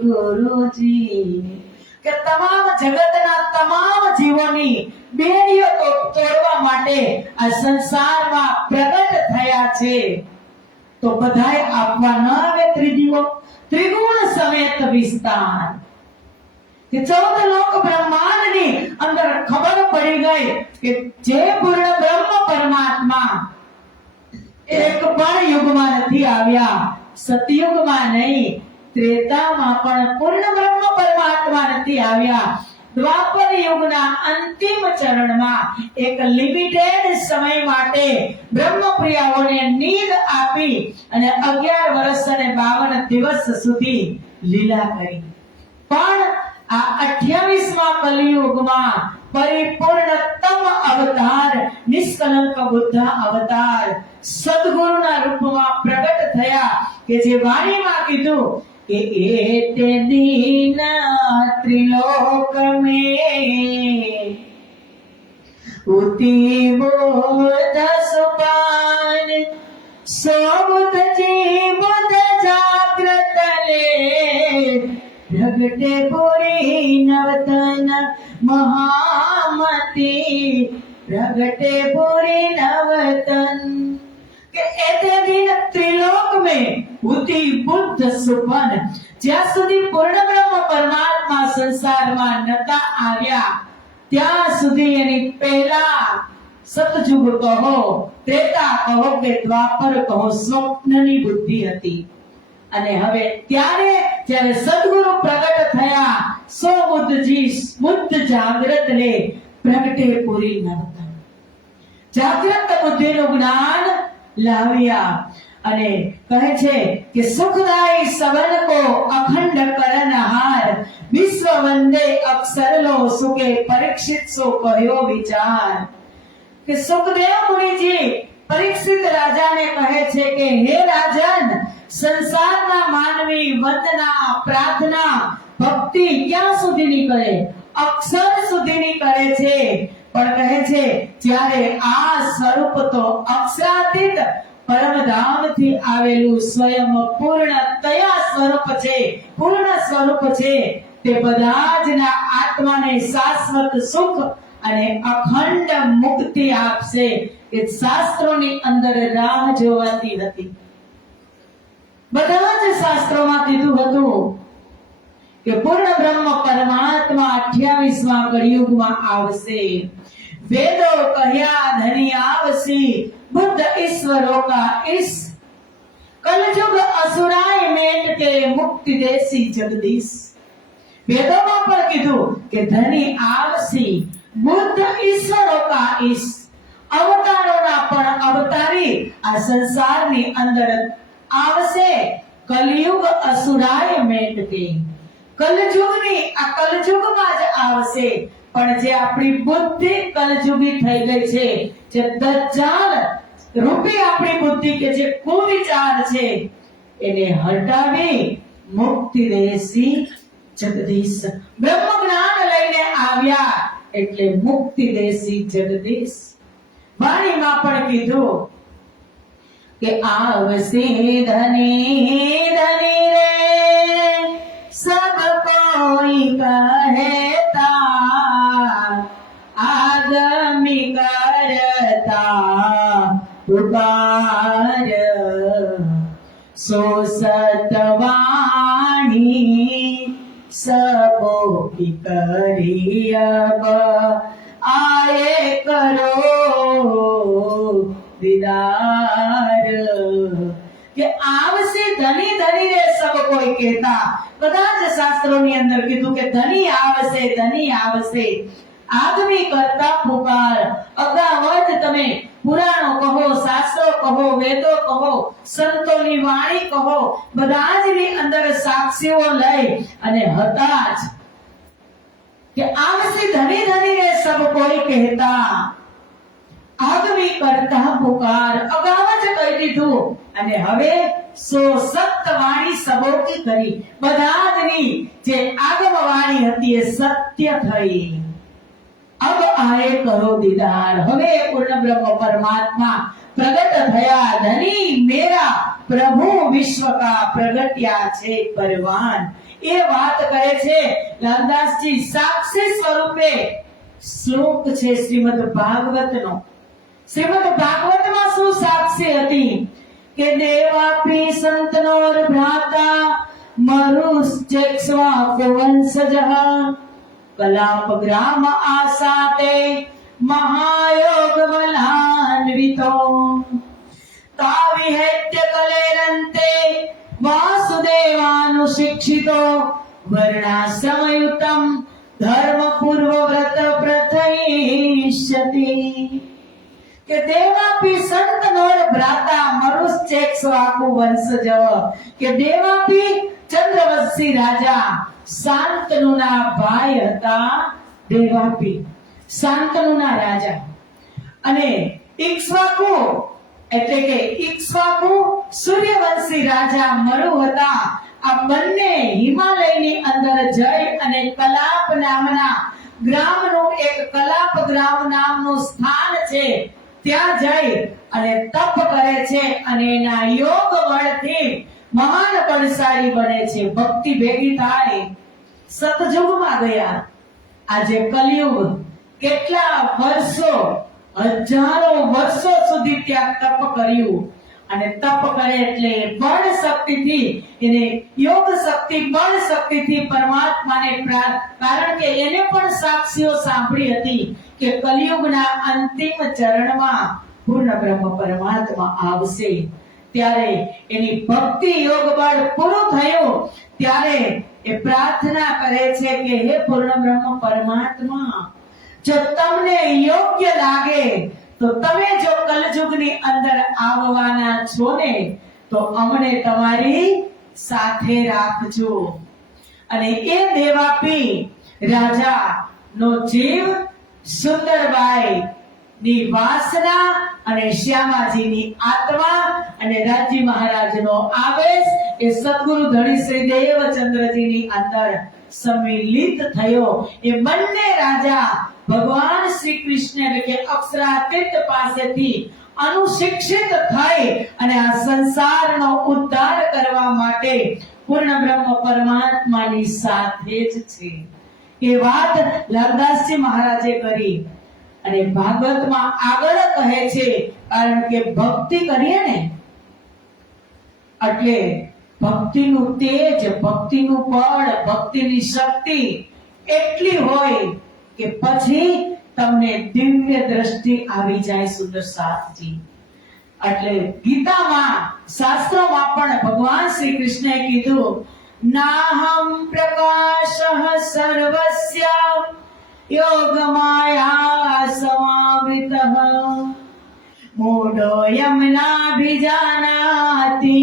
ગુરુજી. કે તમામ જગતના તમામ જીવોની બેડીઓ તોડવા માટે આ સંસારમાં પ્રગટ થયા છે. તો બધાય આપવા ન આવે ત્રિગુણ સમેત વિસ્તાર. કે 14 લોક બ્રહ્માંડની અંદર ખબર પડી ગઈ કે જે પૂર્ણ બ્રહ્મ પરમાત્મા એક પણ યુગમાં નથી આવ્યા, સતયુગમાં નહીં, ત્રેતામાં પણ પૂર્ણ બ્રહ્મ પરમાત્મા નથી આવ્યા. દ્વાપર યુગના અંતિમ ચરણમાં એક લિમિટેડ સમય માટે બ્રહ્મપ્રિયાઓને નીંદ આપી અને 11 વર્ષ અને 52 દિવસ સુધી લીલા કરી. પણ આ 28મા કલિયુગમાં પરિપૂર્ણતમ અવતાર, નિષ્કલંક બુદ્ધ અવતાર સદગુરુના રૂપમાં પ્રગટ થયા. કે જે વાણીમાં કીધું કે એતે દીન ત્રિલોક में उती बोध सुपान, सोबुद जीवद जागृत ले, प्रगटे पुरी नवतन महामती, प्रगटे पुरी नवतन. કે એતે દિન ત્રિલોક में ઉતી બુદ્ધ સુપન, જ્યાં સુધી પૂર્ણ બ્રહ્મ પરમાત્મા સંસારમાં નતા આવ્યા ત્યાં સુધી એની પહેલા સતયુગ કહો, ત્રેતા કહો કે દ્વાપર કહો, સ્વપ્નની બુદ્ધિ હતી. અને હવે ત્યારે જ્યારે સદગુરુ પ્રગટ થયા, સો બુદ્ધ જાગ્રત લે પ્રગટે પૂરી નવતન. જાગ્રત બુદ્ધિનું જ્ઞાન લાવ્યા અને કહે છે કે સુખદાયી સવન કો અખંડ કરનહાર, વિશ્વ વંદે અક્ષર લો સુકે પરીક્ષિત સો કહ્યો વિચાર. કે સુખદેવ મુનિજી પરીક્ષિત રાજાને કહે છે કે હે રાજન, સંસારના માનવી વંદના, પ્રાર્થના, ભક્તિ ક્યાં સુધીની કરે? અક્ષર સુધીની કરે છે. પણ કહે છે જ્યારે આ સ્વરૂપ તો અક્ષરાતીત પરમધામથી આવેલું સ્વયં પૂર્ણતયા સ્વરૂપ છે, પૂર્ણ સ્વરૂપ છે. તે બધા જના આત્માને શાશ્વત સુખ અને અખંડ મુક્તિ આપશે. એ શાસ્ત્રોની અંદર રાહ જોવાતી હતી. બધા જ શાસ્ત્રોમાં કીધું હતું કે પૂર્ણ બ્રહ્મ પરમાત્મા 28મા કળિયુગમાં આવશે. વેદો કહ્યા ધની આવસી, बुद्ध ईश्वरों का इस कलयुग असुराय मेट के मुक्ति देसी जगदीश. वेदों पर कीधुं કે ધની આવસી, બુદ્ધ ઈશ્વરો કા ઈશ, અવતારોના પણ અવતારી આ સંસારની અંદર આવશે. કલયુગ અસુરાય મેટ કે, કલયુગની આ કલયુગમાં જ આવશે. પણ જે આપણી બુદ્ધિ કલયુગી થઈ ગઈ છે, જે દજ્જાલ રૂપી આપણી બુદ્ધિ કે જે કુવિચાર છે, એને હટાવી મુક્તિ દેસી જગદીશ. બ્રહ્મ જ્ઞાન લઈને આવ્યા એટલે મુક્તિ દેસી જગદીશ. વાણીમાં પણ કીધું કે આવશે ધની ધની રે સબ કોઈ કહેતા, આદમી કરતા પુકાર, સો સતવાણી સબો કી કરી અબ આયે કરો દીદાર. કે આવશે ધની ધની રે સબ કોઈ કહેતા. બધા જ શાસ્ત્રોની અંદર કીધું કે ધની આવશે, ધની આવશે. આગમી કરતા પુકાર. અગાઉ જ તમે પુરાણો કહો, શાસ્ત્રો કહો, વેદો કહો, સંતોની વાણી કહો, બધા જ ની અંદર સાક્ષીઓ લઈ અને હતા જ કે આવશે ધની ધની રે સબ કોઈ કહેતા, આગમી કરતા પુકાર. અગાઉ જ કહી દીધું અને હવે સો સત્યવાણી સબોકી કરી. બધા જ ની જે આગમ વાણી હતી એ સત્ય થઈ. अब आए करो दीदार. હવે પૂર્ણ બ્રહ્મ પરમાત્મા પ્રગટ થયા. ધની મેરા પ્રભુ વિશ્વ કા પ્રગટ્યા છે પરવાન. એ વાત કરે છે લાલદાસજી સાક્ષી સ્વરૂપે. શ્લોક છે શ્રીમદ ભાગવતનો. શ્રીમદ ભાગવતમાં શું સાક્ષી હતી કે દેવાપી સંતનોર ભ્રાતા મરુશ્ચેક્ષ્વા કુવંશજઃ, કલાપ ગ્રામ આસાતે મહાયોગ બલાન્વિતો, તાવિહેત્ય કલેરંતે વાસુદેવાનુશિક્ષિતો, વર્ણાશ્રમયુતમ ધર્મ પૂર્વ વ્રત પ્રથયિષ્યતિ. કે દેવાપી સંત નોર ભ્રાતા મરુશ્ચેક્ષ્વા કુવંશજ. કે દેવાપી ચંદ્રવંશી રાજા શાંતનુના ભાઈ હતા. દેવાપી શાંતનુના રાજા અને ઇક્ષ્વાકુ એટલે કે ઇક્ષ્વાકુ સૂર્યવંશી રાજા મરુ હતા. આ બંને હિમાલયની અંદર જઈ અને કલાપ નામના ગ્રામનું એક કલાપ ગ્રામ નામનું સ્થાન છે, ત્યાં જઈ અને તપ કરે છે અને એના યોગ બળથી મહાન બળશાળી બને છે. ભક્તિ ભેગી થાય. સતયુગમાં ગયા. આજે કલિયુગ કેટલા વર્ષો, હજારો વર્ષો સુધી ત્યાં તપ કર્યું અને તપ કરે એટલે બળ શક્તિથી એને યોગ શક્તિ બળ શક્તિથી પરમાત્માને કારણ કે એને પણ સાક્ષીઓ સાંભળી હતી કે કલિયુગના અંતિમ ચરણમાં પૂર્ણ બ્રહ્મ પરમાત્મા આવશે, ત્યારે એની ભક્તિ યોગ બળ પૂરું થયું ત્યારે એ પ્રાર્થના કરે છે કે હે પૂર્ણ બ્રહ્મ પરમાત્મા, જો તમને યોગ્ય લાગે તો તમે જો કલયુગની અંદર આવવાના છો ને તો અમને તમારી સાથે રાખજો. અને એ દેવાપી રાજા નો જીવ સુંદરબાઈ ની વાસના અને શ્યામાજીની આત્મા અને રાજી મહારાજનો આવેશ એ સદગુરુ ધણી શ્રી દેવચંદ્રજીની અંદર સમિલિત થયો. એ બંને રાજા ભગવાન શ્રી કૃષ્ણ કે અક્ષરાતીત પાસેથી અનુશિક્ષિત થઈ અને આ સંસારનો ઉદ્ધાર કરવા માટે પૂર્ણ બ્રહ્મ પરમાત્માની સાથે જ છે. એ વાત લાલદાસજી મહારાજે કરી અને ભાગવતમાં આગળ કહે છે, કારણ કે ભક્તિ કરીએ ને એટલે ભક્તિનું તેજ, ભક્તિનું બળ, ભક્તિની શક્તિ એટલી હોય કે પછી તમને દિવ્ય દ્રષ્ટિ આવી જાય. સુંદર સાથજી એટલે ગીતામાં શાસ્ત્રોમાં પણ ભગવાન શ્રી કૃષ્ણએ કીધું, નાહમ પ્રકાશઃ સર્વસ્ય યોગમાયા સમાવૃતઃ મૂઢોऽયં નાભિજાનાતિ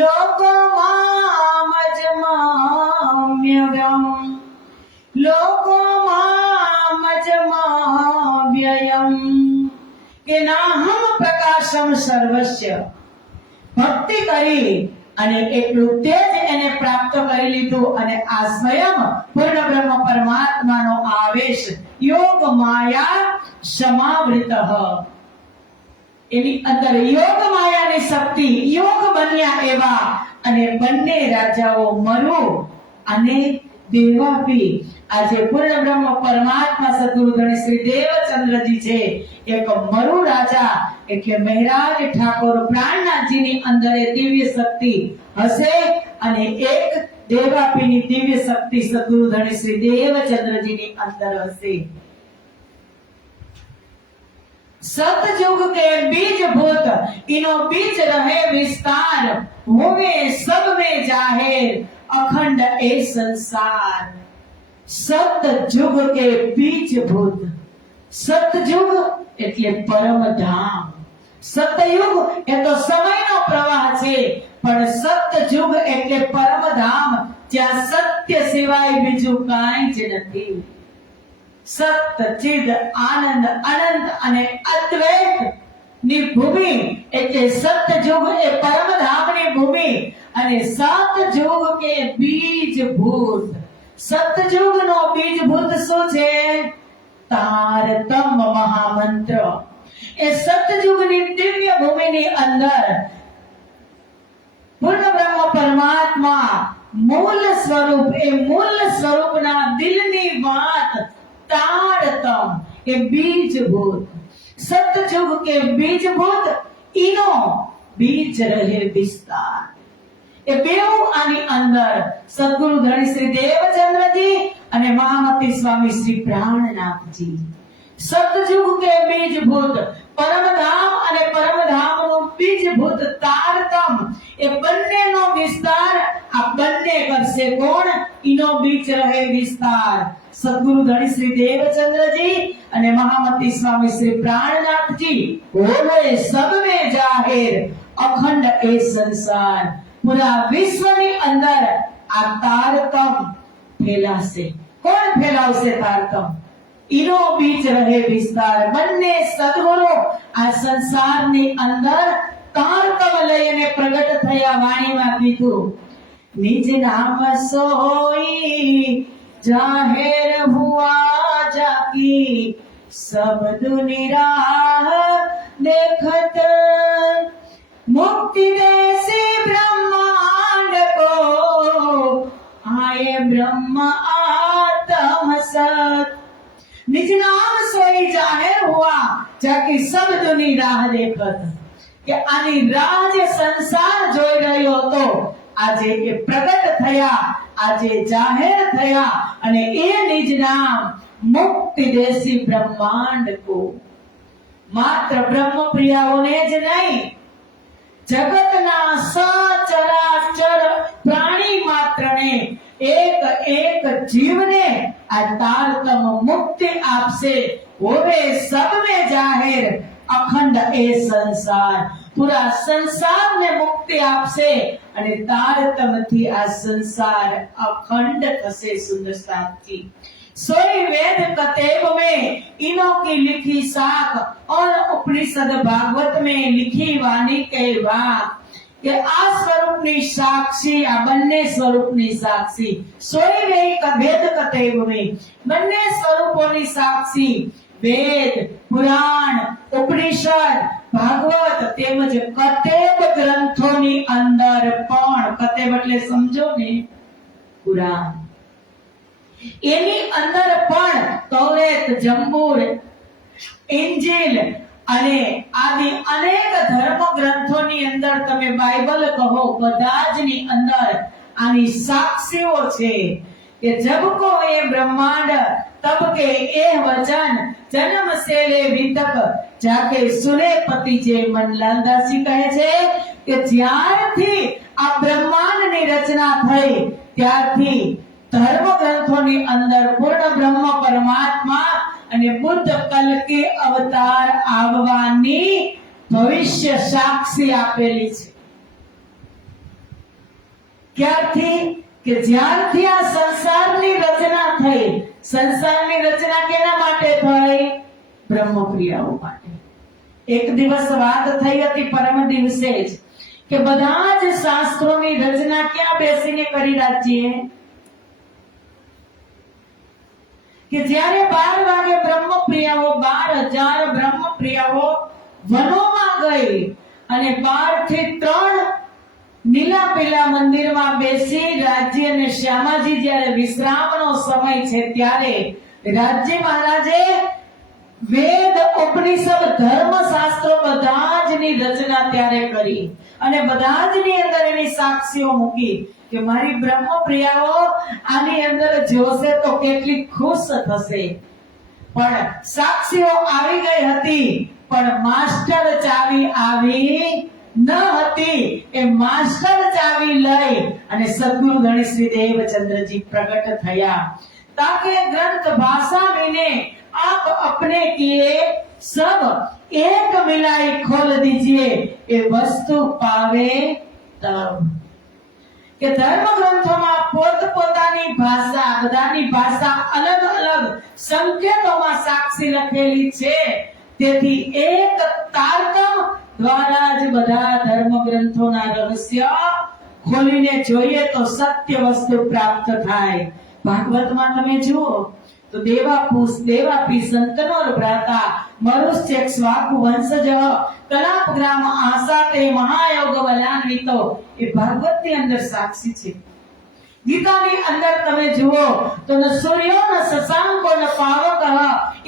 લોકો મામજમામ્યવ્યમ લોકો મામજમાવ્યયમ કે નાહમ પ્રકાશમ સર્વસ્ય. ભક્તિ કરી અને એટલું તેજ એને પ્રાપ્ત કરી લીધું અને આ સ્વયં પૂર્ણ બ્રહ્મ પરમાત્માનો આવેશ યોગ માયા સમાવૃતઃ, એની અંદર યોગ માયાની શક્તિ યોગ બન્યા એવા. અને બંને રાજાઓ મરુ અને દેવાપી આજે પૂર્ણ બ્રહ્મ પરમાત્મા સદગુરુ ધણી શ્રી દેવચંદ્રજી છે. એક મરુ રાજા એટલે મહારાજ ઠાકોર પ્રાણનાથજીની અંદર એ દિવ્ય શક્તિ હશે અને એક દેવાપીની દિવ્ય શક્તિ સદગુરુ ધણી શ્રી દેવચંદ્રજીની અંદર હશે. सतयुग के बीज भूत इनो बीच रहे विस्तार, होवे सब में जाहिर अखंड ए संसार. सतयुग के बीज भूत, सतयुग એટલે પરમધામ. સતયુગ એ તો સમયનો પ્રવાહ છે, પણ સતયુગ એટલે પરમધામ જ્યાં સત્ય સિવાય બીજું કાંઈ જ નથી. સત ચિદ આનંદ અનંત અને અદ્વૈત ની ભૂમિ એટલે સતયુગ એ પરમધામની ભૂમિ. અને સતયુગ કે બીજભૂત, સતયુગનો બીજભૂત શું છે? તારતમ મહામંત્ર. એ સતયુગની દિવ્ય ભૂમિની અંદર પૂર્ણ બ્રહ્મ પરમાત્મા મૂળ સ્વરૂપ, એ મૂળ સ્વરૂપના દિલની વાત તારતમ એ બીજભૂત. સતયુગ કે બીજભૂત ઈનો બીજ રહે વિસ્તાર. એ બેઉ આની અંદર સદગુરુ ધણી શ્રી દેવચંદ્રજી અને મહામતી સ્વામી શ્રી પ્રાણનાથજી. સતયુગ કે બીજભૂત પરમધામ અને પરમધામનું બીજભૂત તારતમ એ બંનેનો વિસ્તાર આ બંને કરશે કોણ? ઈનો બીજ રહે વિસ્તાર. સદગુરુ ધણી શ્રી દેવચંદ્રજી અને મહામતી સ્વામી શ્રી પ્રાણનાથજી. હોવે સબ में जाहिर अखंड ए संसार. પૂરા વિશ્વની અંદર આ તારતમ ફેલાશે. કોણ ફેલાવશે તારતમ? ઈનો બીજ રહે વિસ્તાર. બંને સદગુરુ આ સંસારની અંદર તારતમ લઈને પ્રગટ થયા. વાણીમાં કીધું, નિજ નામ સોઈ જાહેર હુઆ જાકી સબ દુનિરાહ देखत मुक्ति देसी ब्रह्मांड को आए ब्रह्म आत्म सत. निज नाम सोई जाहिर हुआ जाकी सब दुनी राह देखत. કે આની રાહ જે સંસાર જોઈ રહ્યો હતો, આજે એ પ્રગટ થયા, આજે જાહેર થયા, અને એ નિજ નામ મુક્તિ દેશી બ્રહ્માંડ કો. માત્ર બ્રહ્મ પ્રિયાઓને જ નહીં, જગતના સચરાચર પ્રાણી માત્રને, એક એક જીવને આ તારતમ મુક્તિ આપશે. હોવે સબ में जाहिर અખંડ એ સંસાર. પૂરા સંસારને મુક્તિ આપશે અને તારતમથી આ સંસાર અખંડ થશે. સુંદર સાથી सोई वेद कतेब में इनों की लिखी साख और उपनिषद भागवत में लिखी वाणी के वाक કે આ સ્વરૂપની સાક્ષી, આ બંને સ્વરૂપની સાક્ષી, સોઈ વેદ કતેબ में બંને સ્વરૂપોની સાક્ષી વેદ, પુરાણ, ઉપનિષદ, ભાગવત તેમજ કતેબ ગ્રંથોની અંદર પણ, કતેબ એટલે સમજો ને પુરાણ, એની અંદર પણ તૌરેત, જંબૂર, ઇંજીલ અને આદિ અનેક ધર્મ ગ્રંથોની અંદર તમે બાઇબલ કહો, બધા જ ની અંદર આની સાક્ષીઓ છે કે જબ કો એ બ્રહ્માંડ તબ કે એ વચન જન્મ से लेवी तक जाके सुने पति जे મનલાલદાસજી કહે છે કે જ્યારથી આ બ્રહ્માંડની રચના થઈ ત્યારથી ધર્મ ગ્રંથોની અંદર પૂર્ણ બ્રહ્મ પરમાત્મા અને બુદ્ધ કલકી અવતાર આવવાની ભવિષ્ય સાક્ષી આપેલી છે. ક્યારથી? કે જ્યારથી આ સંસારની રચના થઈ. સંસારની રચના કેના માટે થઈ? બ્રહ્મપ્રિયાઓ માટે. એક દિવસ વાત થઈ હતી પરમ દિવસે જ કે બધા જ શાસ્ત્રોની રચના ક્યાં બેસીને કરી રાખીએ? કે જ્યારે 12 વાગે બ્રહ્મપ્રિયાઓ 12,000 બ્રહ્મપ્રિયાઓ વનોમાં ગઈ અને 12 થી 3 નીલા પીલા મંદિરમાં બેસી રાજ્ય અને શ્યામાજી જ્યારે વિશ્રામનો સમય છે ત્યારે રાજ્ય મહારાજે વેદ, ઉપનિષદ, ધર્મ શાસ્ત્રો બધા જ ની રચના ત્યારે કરી અને બધા જ ની અંદર એની સાક્ષીઓ મૂકી કે મારી બ્રહ્મપ્રિયાઓ આની અંદર જોશે તો કેટલી ખુશ થશે. પણ સાક્ષીઓ આવી ગઈ હતી, પણ માસ્ટર ચાવી આવી ન હતી. એ માસ્ટર ચાવી લઈ અને સદગુરુ ધણી શ્રી દેવચંદ્રજી પ્રગટ થયા. ताकि ग्रंथ भाषा में आप अपने किए सब एक मिलाई खोल दीजिए, ये वस्तु पावे तब. કે ધર્મ ગ્રંથોમાં પોતપોતાની ભાષા, બધાની ભાષા અલગ અલગ સંકેતોમાં સાક્ષી લખેલી છે. તેથી એક તારતમ દ્વારા જ બધા ધર્મ ગ્રંથોના રહસ્ય ખોલીને જોઈએ તો સત્ય વસ્તુ પ્રાપ્ત થાય. ભાગવતમાં તમે જુઓ તો દેવાપી સંતનોર ભ્રાતા મરુશ્ચેક સ્વાકુ વંશજ કલાપ ગ્રામ આસાતે મહાયોગ વલાન્વિતો એ ભાગવતની અંદર સાક્ષી છે. ગીતાની અંદર તમે જુઓ તો ન સૂર્યો ન શશાંકો ન પાવક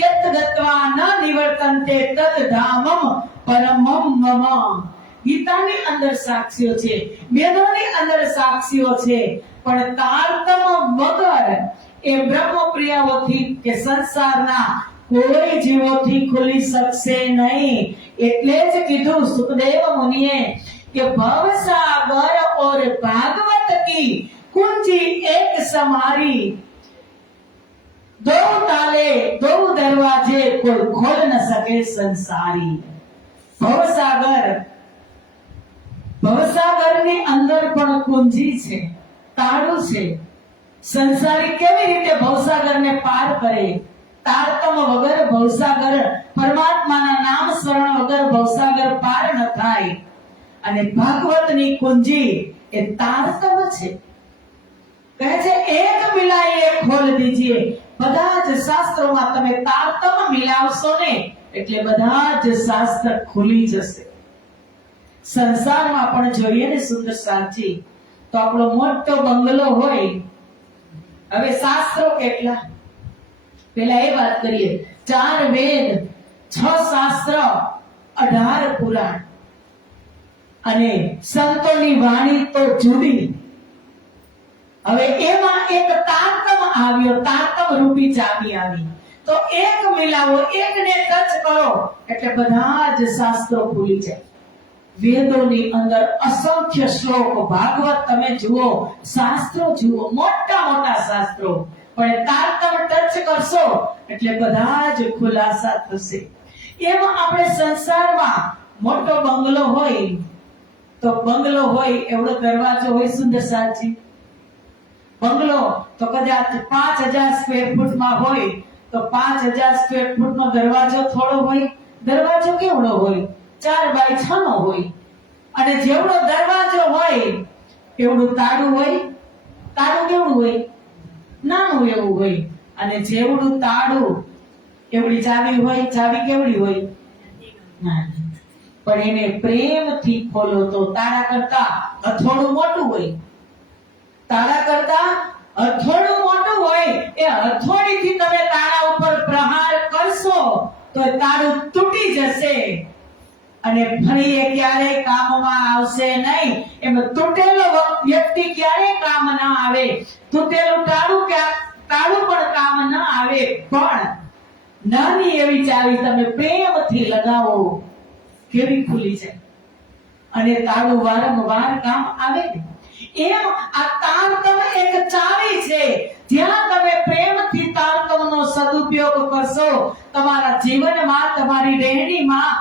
યત ગત્વા ન નિવર્તન્તે તદ ધામમ પરમમ મમ. ગીતાની અંદર સાક્ષીઓ છે, વેદોની અંદર સાક્ષીઓ છે, પણ તારતમ વગર એ બ્રહ્મપ્રિયાઓથી કે સંસારના કોઈ જીવોથી ખુલી શકશે નહીં. એટલે જ કીધું સુખદેવ મુનિએ કે ભવસાગર ઓર ભાગવત કી कुंजी एक समारी, दो ताले दो दरवाजे कोई खोल न सके संसारी. ભવસાગરની અંદર પણ કુંજી છે, તાળું છે. સંસારી કેવી રીતે ભવસાગરને પાર કરે? તારતમ વગર ભવસાગર, પરમાત્માના નામ સ્મરણ વગર ભવસાગર પાર ન થાય. અને ભાગવતની કુંજી એ તારતમ છે. કહે છે એક મિલાઈએ ખોલ દીજીએ. બધા જ શાસ્ત્રોમાં તમે તારતમ મિલાવશો ને એટલે બધા જ શાસ્ત્ર ખુલી જશે. સંસારમાં પણ જોઈએ ને સુંદર સાચી તો આપણો મોટો બંગલો હોય, હવે શાસ્ત્રો કેટલા? પેલા એ વાત કરીએ, 4 વેદ, 6 શાસ્ત્ર, 18 પુરાણ. અને સંતોની વાણી તો જુદી. હવે એમાં એક તારતમ આવ્યો, તારતમ રૂપી ચાવી આવી. તો એક મિલાવો, એકને ટચ કરો એટલે બધા જ શાસ્ત્રો ભૂલી જાય. વેદોની અંદર અસંખ્ય શ્લોક, ભાગવત તમે જુઓ, શાસ્ત્રો જુઓ, મોટા મોટા શાસ્ત્રો, પણ તારતમ ટચ કરશો એટલે બધા જ ખુલાસા થશે. એમાં આપણે સંસારમાં મોટો બંગલો હોય તો બંગલો હોય એવડો દરવાજો હોય સુંદર સાજી. બંગલો તો કદાચ 5000 સ્ક્વેર ફૂટમાં હોય તો 5000 સ્ક્વેર ફૂટનો દરવાજો થોડો હોય. દરવાજો કેવડો હોય? 4 બાય 6 નો હોય. અને જેવડો દરવાજો હોય એવડું તાળું હોય. તાળું કેવડું હોય? નાનું એવું હોય. અને જેવડું તાળું એવડી ચાવી હોય. ચાવી કેવડી હોય? નાની. પણ એને પ્રેમથી ખોલો તો તાળા કરતા હથોડું મોટું હોય. તાળા કરતા હથોડું મોટું હોય. એ હથોડીથી તમે તાળા ઉપર પ્રહાર કરશો તો તાળું તૂટી જશે અને ફરી એ ક્યારેય કામમાં આવશે નહીં. એમ તૂટેલો વ્યક્તિ ક્યારેય કામ ના આવે. તૂટેલું તાળું પણ કામ ના આવે. પણ નાની એવી ચાવી તમે પ્રેમથી લગાવો, કેવી ખુલી જાય અને તાળું વારંવાર કામ આવે. એમ આ તારતમ એક ચાવી છે. જ્યાં તમે પ્રેમથી તારતમનો સદુપયોગ કરશો, તમારા જીવનમાં, તમારી રહેણીમાં,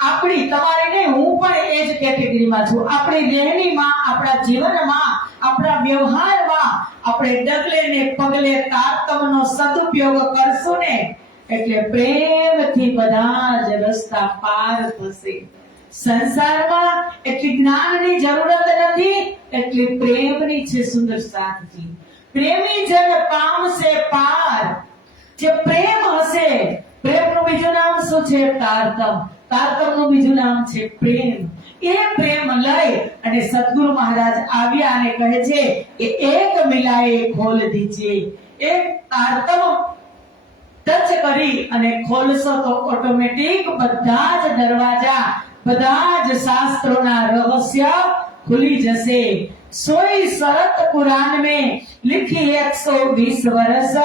તમારી નહીં, હું પણ એ જ કેટેગરીમાં છું, આપણી રહેણીમાં, આપણા જીવનમાં, આપણા વ્યવહારમાં આપણે ડગલે ને પગલે તારતમનો સદુપયોગ કરશું ને એટલે પ્રેમથી બધા જ રસ્તા પાર થશે. સંસારમાં એટલી જ્ઞાનની જરૂરત નથી, એટલી પ્રેમની છે. સુંદર સાધજી, પ્રેમી જન પામશે પાર. જે પ્રેમ હશે, પ્રેમનું બીજું નામ શું છે? તારતમ. તારતમનું બીજું નામ છે પ્રેમ. એ પ્રેમ લઈ અને સદગુરુ મહારાજ આવ્યા અને કહે છે કે એક મિલાએ ખોલ દીજે. એક તારતમ ટચ કરી અને ખોલશો તો ઓટોમેટિક બધા જ દરવાજા, બધા જ શાસ્ત્રોના રહસ્ય खुली जैसे सोई शरत कुरान में लिखी 120 वर्ष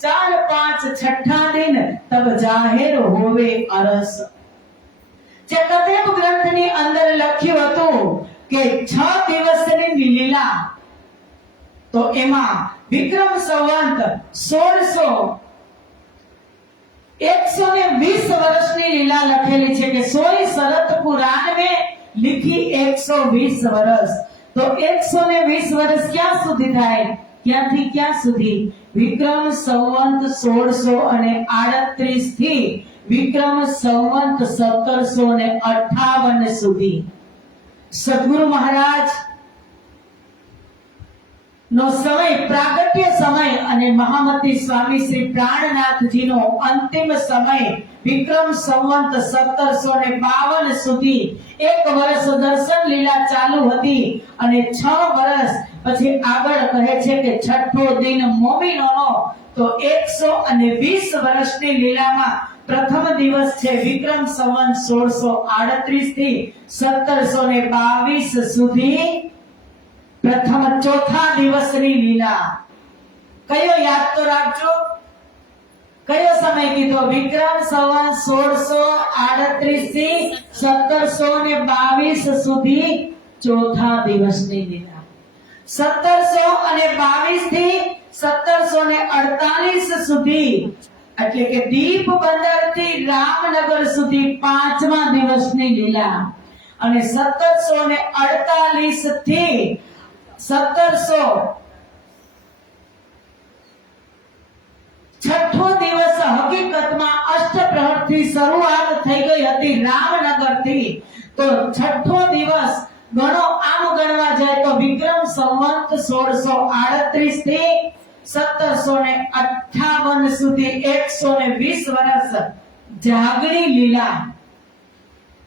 4 5 छठा दिन तब जाहिर होवे अरस. જે કતેબ ગ્રંથની અંદર લખ્યું હતું કે 6 દિવસની લીલા, તો એમાં વિક્રમ સંવત 120 વર્ષની લીલા લખેલી છે કે સોઈ શરત કુરાન में लिखी 120 વર્ષ. તો 120 વર્ષ ક્યાં સુધી થાય? ક્યાંથી ક્યાં સુધી? વિક્રમ સંવત 1638 થી વિક્રમ સંવત 1758 સુધી. સદગુરુ મહારાજ નો સમય પ્રાગટ્ય સમય અને મહામતી સ્વામી શ્રી પ્રાણનાથજી નો અંતિમ સમય વિક્રમ સંવત 1752 સુધી 1 વર્ષ દર્શન લીલા ચાલુ હતી અને 6 વર્ષ પછી આગળ કહે છે કે છઠ્ઠો દિન મોમિનોનો. તો 120 વર્ષની લીલામાં પ્રથમ દિવસ છે વિક્રમ સંવત 1638 થી 1722 સુધી. પ્રથમ ચોથા દિવસની લીલા કયો? યાદ તો રાખજો. કયો સમય કીધો? વિક્રમ સંવત 1638 થી 1722 સુધી ચોથા દિવસની લીલા. 1722 થી 1748 સુધી એટલે કે દીપ બંદર થી રામનગર સુધી 5મા દિવસની લીલા. અને 1748 થી 1700 છઠ્ઠો દિવસ હકીકતમાં અષ્ટપ્રહર થી શરૂઆત થઈ ગઈ હતી રામનગર થી. તો છઠ્ઠો દિવસ ગણો, આમ ગણવા જાય તો વિક્રમ સંવત 1638 થી 1758 સુધી 120 વર્ષ જાગરી લીલા.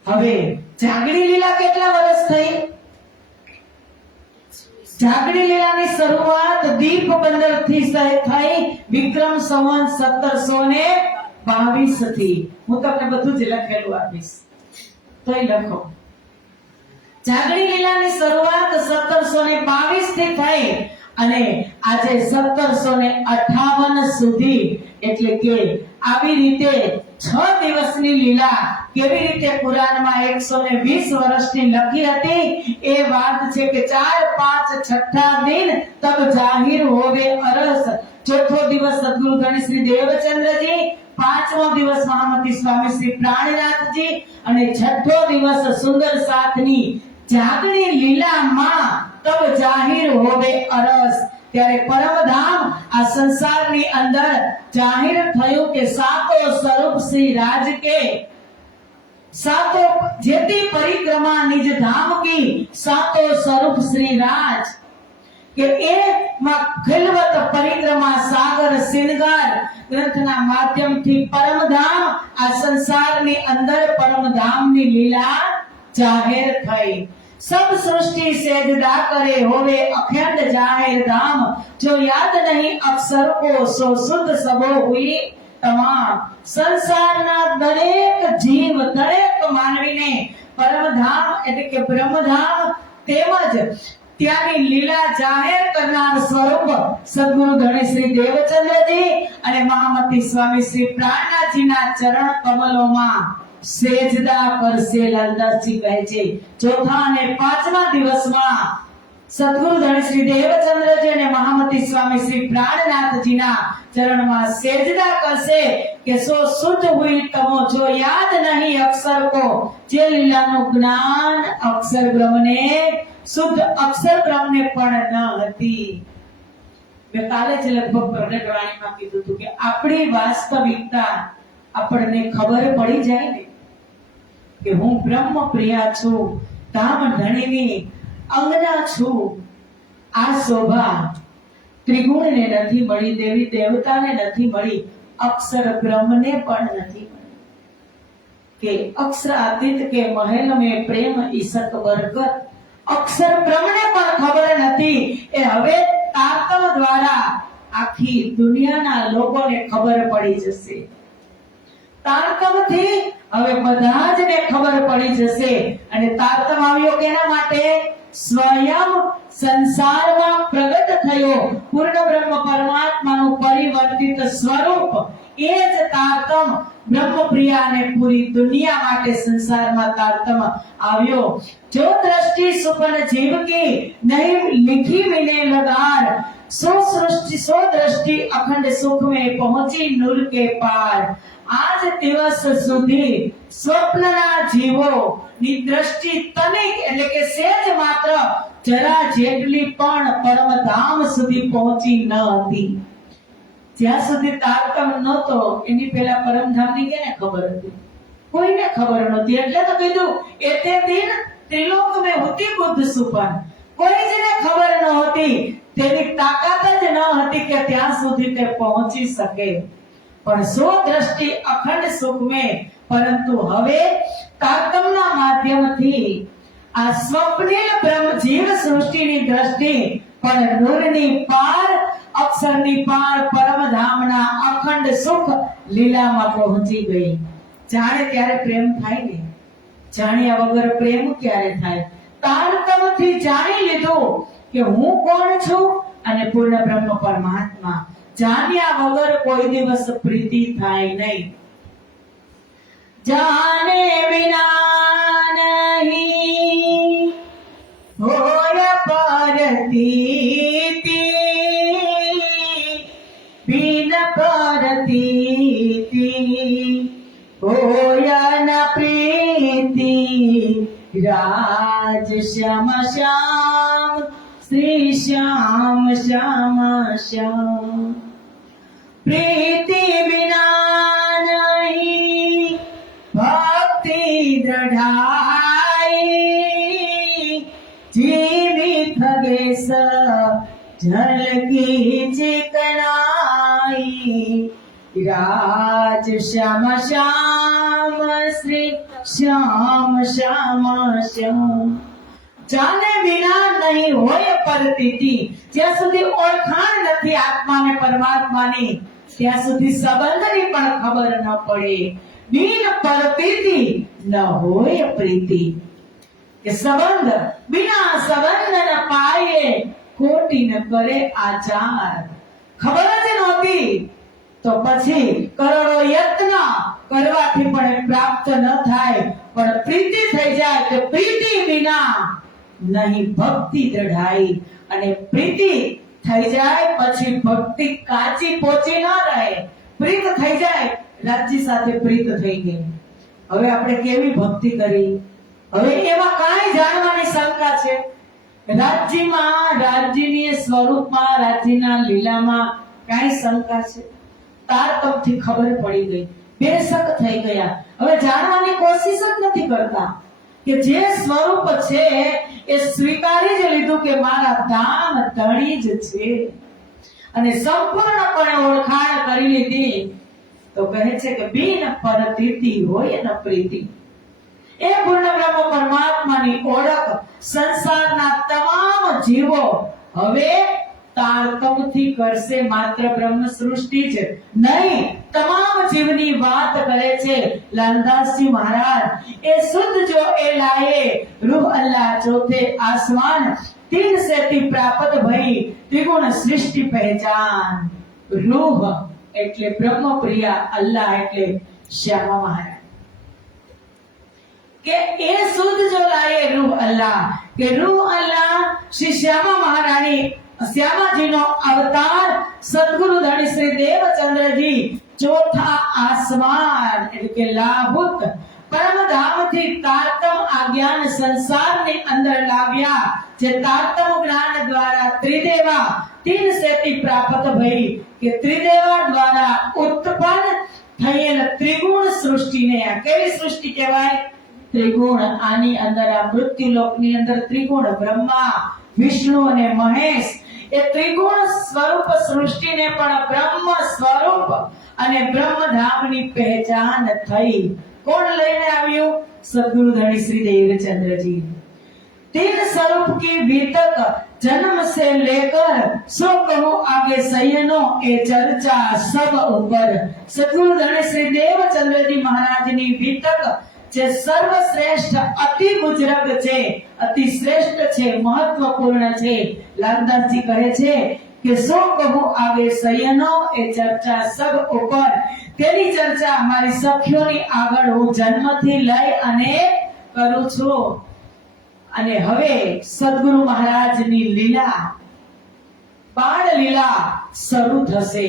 હવે જાગરી લીલા કેટલા વર્ષ થઈ? જાગરી લીલાની શરૂઆત દીપ બંદર થી થઈ વિક્રમ સંવત 1722 થી. હું તમને બધું જ લખેલું આપીશ તોય લખો. જાગણી લીલાની શરૂઆત 1722 થી થઈ અને આજે 1758 સુધી, એટલે કે આવી રીતે 6 દિવસની લીલા કેવી રીતે કુરાનમાં 120 વર્ષની લખી હતી એ વાત છે કે 4, 5, છઠ્ઠા દિન તબ જાહિર હોવે અરસ. ચોથો દિવસ સદગુરુ ધણી શ્રી દેવચંદ્રજી, પાંચમો દિવસ મહામતી સ્વામી શ્રી પ્રાણનાથજી અને છઠ્ઠો દિવસ સુંદર સાથની જાગણી લીલામાં તબ જાહિર હોવે અરસ. ત્યારે પરમધામ આ સંસારની અંદર જાહેર થયું કે સાતો સ્વરૂપ શ્રી રાજ કે सातो जेती परिक्रमा निज धाम की सातो स्वरूप श्री राज के ए मा खिलवत परिक्रमा सागर सिंगार ग्रंथना माध्यम थी परमधाम आ संसारनी अंदर परमधामनी लीला जाहिर थई. सब सृष्टि सेजदा करे होवे अखंड जाहिर धाम. जो याद नहीं अक्षर को सो शुद्ध सबो हुई તમામ. સંસારના દરેક જીવ, દરેક માનવીને પરમધામ એટલે કે બ્રહ્મધામ તેમજ ત્યાંની લીલા જાહેર કરનાર સ્વરૂપ સદગુરુ ધણી શ્રી દેવચંદ્રજી અને મહામતી સ્વામી શ્રી પ્રાણનાથજીના ચરણ કમલોમાં સેજદા કરશે. લાલદાસજી કહે છે ચોથા અને પાંચમા દિવસમાં સદગુરુ ધણી શ્રી દેવચંદ્રજી અને મહામતી સ્વામી શ્રી પ્રાણનાથજીના चरणમાં સેજદા કરશે કે સો શુદ્ધ હુઈ તમો જો યાદ નહીં અક્ષર કો. જે લીલાનું જ્ઞાન અક્ષર બ્રહ્મને, શુદ્ધ અક્ષર બ્રહ્મને પણ ન હતી. મેં કાલે જ લગભગ પ્રગટવાણીમાં કીધું હતું કે આપણી વાસ્તવિકતા આપણને ખબર પડી જાય ને કે હું બ્રહ્મ પ્રિયા છું, ધામ ધણીની અંગના છું. આ શોભા ત્રિગુણને નથી મળી, દેવી દેવતાને નથી મળી, અક્ષર બ્રહ્મને પણ નથી મળી. કે અક્ષરાતીત કે મહેલ में प्रेम ईसक बरकत. અક્ષર બ્રહ્મને પણ ખબર નથી. એ હવે તારતમ દ્વારા આખી દુનિયાના લોકોને ખબર પડી જશે. તારતમથી હવે બધા જને ખબર પડી જશે. અને તારતમ આવ્યો કેના માટે? स्वयं संसाરમાં પ્રગટ થયો પૂર્ણ બ્રહ્મ પરમાત્માનું પરિવર્તિત સ્વરૂપ. એ જ તારતમ બ્રહ્મપ્રિયા અને પૂરી દુનિયા માટે સંસારમાં તારતમ આવ્યો. જો દ્રષ્ટિ સુપન જીવ की नहीं लिखी मिले लगार, सो सृष्टि सो दृष्टि अखंड सुख में पहुंची नूर के पार. આજ દિવસ સુધી સ્વપ્નના જીવો ની દ્રષ્ટિ તનિક એટલે કે સેજ માત્ર જરા જેટલી પણ પરમધામ સુધી પહોંચી ન હતી. જ્યાં સુધી તારતમ નહોતો એની પહેલા પરમધામની કેને ખબર હતી? કોઈને ખબર નહોતી. એટલે તો કીધું એતે દિન ત્રિલોક में होती बुद्ध सुपन. કોઈ જને ખબર નહોતી, તેની તાકાત જ ન હતી કે ત્યાં સુધી તે પહોંચી શકે. પણ સો દ્રષ્ટિ અખંડ સુખ में, પરંતુ હવે તારતમના માધ્યમથી આ સ્વપ્નિલ બ્રહ્મ જીવ સૃષ્ટિની દ્રષ્ટિ પણ નૂરની પાર, અક્ષરની પાર પરમધામના અખંડ સુખ લીલામાં પહોંચી ગઈ. જાણે ત્યારે પ્રેમ થાય ને, જાણ્યા વગર પ્રેમ ક્યારે થાય? તારતમથી જાણી લીધું કે હું કોણ છું અને પૂર્ણ બ્રહ્મ પરમાત્મા. જાણ્યા વગર કોઈ દિવસ પ્રીતિ થાય નહીં. जाने बिना नहीं होय परतीति, बिन परतीति होय न प्रीति. राज श्याम श्याम श्री श्याम श्याम श्याम. प्रीति बिना भक्ति दृढ़ाई, जीवित खगेश जल की चिकनाई. राज श्याम श्याम श्री श्याम श्याम श्याम. जाने बिना नहीं होय परतीति. જ્યાં સુધી ઓળખાણ નથી આત્મા ને પરમાત્માની, ત્યાં સુધી સંબંધની પણ ખબર ન પડે. बिन परतीति न होय प्रीति. કે સંબંધ બિના સંબંધ ન પાયે કોટી ન કરે આચાર. ખબર જ નહોતી તો પછી કરોડો યત્ન કરવાથી પણ પ્રાપ્ત ન થાય, પણ પ્રીતિ થઈ જાય તો પ્રીતિ વિના નહીં ભક્તિ દૃઢાઈ. અને પ્રીતિ થઈ જાય પછી ભક્તિ કાચી પોચી ન રહે. પ્રીત થઈ જાય, રાજ્ય સાથે પ્રીત થઈ ગઈ, હવે આપણે કેવી ભક્તિ કરી, હવે એમાં કાંઈ જાણવાની શંકા છે? રાજ્યમાં, રાજ્યની સ્વરૂપમાં, રાજ્યના લીલામાં કાંઈ શંકા છે? તારતમથી ખબર પડી ગઈ, બેશક થઈ ગયા. હવે જાણવાની કોશિશ જ નથી કરતા કે જે સ્વરૂપ છે એ સ્વીકારી જ લીધું કે મારા ધામ ધણી જ છે, અને સંપૂર્ણપણે ઓળખાણ કરી લીધી. તો કહે છે કે બિન પરતીતિ હોય ન પ્રીતિ. એ પૂર્ણ બ્રહ્મ પરમાત્માની ઓળખ સંસારના તમામ જીવો હવે તારતમથી કરશે. માત્ર બ્રહ્મ સૃષ્ટિ જ નહીં, તમામ જીવની વાત કરે છે લાલદાસજી મહારાજ. એ શુદ્ધ જો એ લાયે રૂહ અલ્લાહ ચોથે આસમાન, तीन सेती प्राप्त भई त्रिगुण सृष्टि पहचान. रूह એટલે બ્રહ્મ પ્રિયા, અલ્લાહ એટલે શ્યામા મહારાજ. કે એ શુદ્ધ જો લાયે રૂહ અલ્લાહ, કે રૂહ અલ્લાહ શ્રી શ્યામા મહારાણી, શ્યામાજીનો અવતાર સદગુરુ ધણી શ્રી દેવચંદ્રજી ચોથા આસમાન એટલે કે લાહુત પરમધામથી તારતમ આ જ્ઞાન સંસારની અંદર લાવ્યા. જે તારતમ જ્ઞાન દ્વારા ત્રિદેવા तीन सेती प्राप्त भई, કે ત્રિદેવા દ્વારા ઉત્પન્ન થયેલ ત્રિગુણ સૃષ્ટિને, આ કેવી સૃષ્ટિ કહેવાય? ત્રિગુણ. આની અંદર આ મૃત્યુલોકની અંદર ત્રિગુણ બ્રહ્મા, વિષ્ણુ અને મહેશ, એ ત્રિગુણ સ્વરૂપ સૃષ્ટિને પણ બ્રહ્મ સ્વરૂપ અને બ્રહ્મધામની પહેચાન થઈ. કોણ લઈને આવ્યું? સદગુરુ ધણી શ્રી દેવચંદ્રજી. तीन स्वरूप की बीतक जन्म से लेकर सो कहो आगे सैयनो ए चर्चा सब ऊपर. सदगुरु धणी श्री देवचंद्रजी महाराजनी बीतक જે સર્વશ્રેષ્ઠ અતિ મુજરબ છે, અતિ શ્રેષ્ઠ છે, મહત્વપૂર્ણ છે. લાલદાસજી કહે છે કે સો કહું આવે સયનો એ ચર્ચા સબ ઉપર. તેની ચર્ચા અમારી સખીઓની આગળ હું જન્મથી લઈ અને કરું છું. અને હવે સદગુરુ મહારાજની લીલા, બાળ લીલા શરૂ થશે.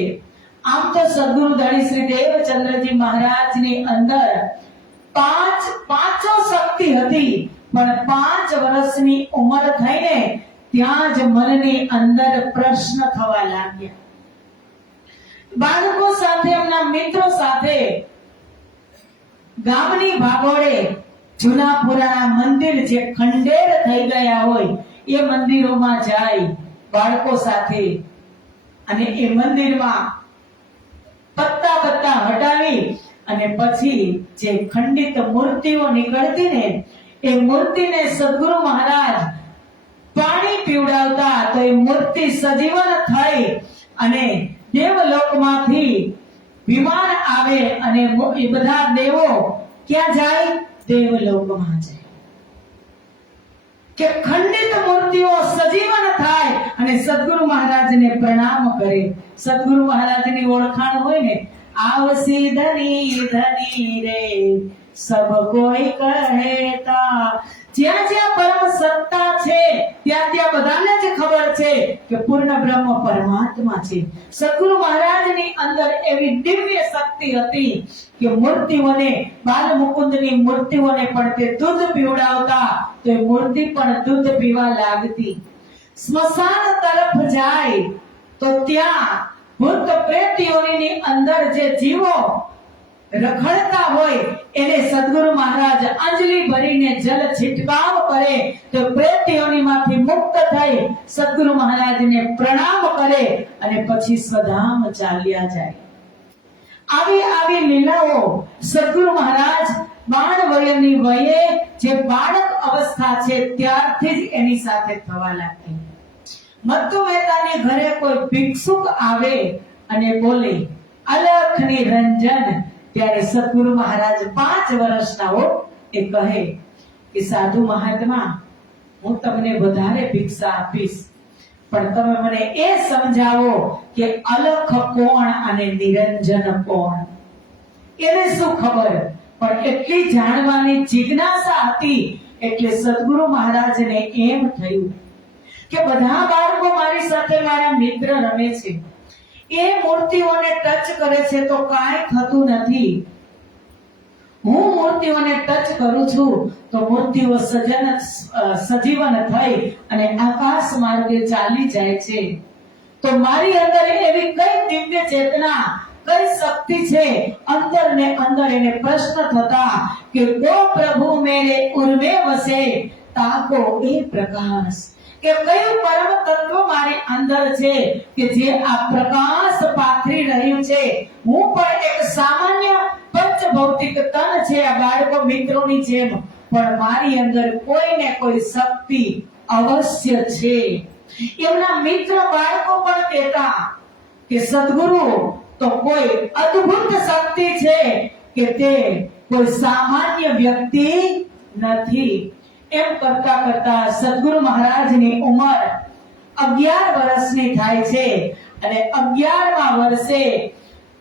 આમ તો સદગુરુ ધણી શ્રી દેવચંદ્રજી મહારાજની અંદર પાંચો શક્તિ હતી, પણ 5 વર્ષની ઉંમર થઈને ત્યાં જ મનની અંદર પ્રશ્ન થવા લાગ્યા. બાળકો સાથે, એમના મિત્રો સાથે ગામની ભાગોળે જૂના પુરાણા મંદિર જે ખંડેર થઈ ગયા હોય એ મંદિરોમાં જાય બાળકો સાથે, અને એ મંદિરમાં પત્તા હટાવી અને પછી જે ખંડિત મૂર્તિઓ નીકળતી ને એ મૂર્તિને સદગુરુ મહારાજ પાણી પીવડાવતા તો એ મૂર્તિ સજીવન થઈ અને દેવલોકમાંથી વિમાન આવે અને એ બધા દેવો ક્યાં જાય? દેવલોકમાં જાય. કે ખંડિત મૂર્તિઓ સજીવન થાય અને સદગુરુ મહારાજને પ્રણામ કરે. સદગુરુ મહારાજની ઓળખાણ હોય ને, આવસી ધની ધની રે સબ કોઈ કહેતા. જ્યાં જ્યાં પરમ સત્તા છે ત્યાં ત્યાં બધાને જ ખબર છે કે પૂર્ણ બ્રહ્મ પરમાત્મા છે. સદગુરુ મહારાજની અંદર એવી દિવ્ય શક્તિ હતી કે મૂર્તિઓને, બાલ મુકુંદની મૂર્તિઓને પણ તે દૂધ પીવડાવતા તો એ મૂર્તિ પણ દૂધ પીવા લાગતી. સ્મશાન તરફ જાય તો ત્યાં ભૂત પ્રેત યોનિની અંદર જે જીવો રખડતા હોય એને સદગુરુ મહારાજ અંજલિ ભરીને જલ છિટકાવ કરે તો પ્રેત યોનિમાંથી મુક્ત થઈ સદગુરુ મહારાજને પ્રણામ કરે અને પછી સ્વધામ ચાલ્યા જાય. આવી લીલાઓ સદગુરુ મહારાજ બાળ વયની વયે, જે બાળક અવસ્થા છે ત્યારથી જ એની સાથે થવા લાગી. મત્તુ મહેતાને ઘરે કોઈ ભિક્ષુક આવે અને બોલે અલખ નિરંજન, ત્યારે સદગુરુ મહારાજ 5 વર્ષના હો એ કહે કે સાધુ મહાત્મા, હું તમને વધારે ભિક્ષા આપીશ, પણ તમે મને એ સમજાવો કે અલખ કોણ અને નિરંજન કોણ. એને શું ખબર, પણ એટલી જાણવાની જિજ્ઞાસા હતી એટલે સદગુરુ મહારાજને એમ થયું કે બધા બાળકો મારી સાથે મારા મિત્ર રમે છે, એ મૂર્તિઓને ટચ કરે છે તો કાંઈ થતું નથી. હું મૂર્તિઓને ટચ કરું છું તો મૂર્તિઓ સજીવન થઈ અને આકાશ માર્ગે ચાલી જાય છે. તો મારી અંદર એવી કઈ દિવ્ય ચેતના, કઈ શક્તિ છે અંદર ને અંદર. એને પ્રશ્ન થતા કે કો પ્રભુ મેરે ઉર્મે વસે તાકો એ પ્રકાશ, કે કયું પરમ તત્વ મારી અંદર છે કે જે આ પ્રકાશ પાથરી રહ્યું છે. હું પણ એક સામાન્ય પંચ ભૌતિક તન છે આ બાળકો મિત્રોની જેમ, પણ મારી અંદર કોઈ ને કોઈ શક્તિ અવશ્ય છે. એમના મિત્ર બાળકો પણ કહેતા કે સદગુરુ તો કોઈ અદ્ભુત શક્તિ છે કે તે કોઈ સામાન્ય વ્યક્તિ નથી. એમ કરતા કરતા સદગુરુ મહારાજની ઉંમર 11 વર્ષની થાય છે અને 11મા વર્ષે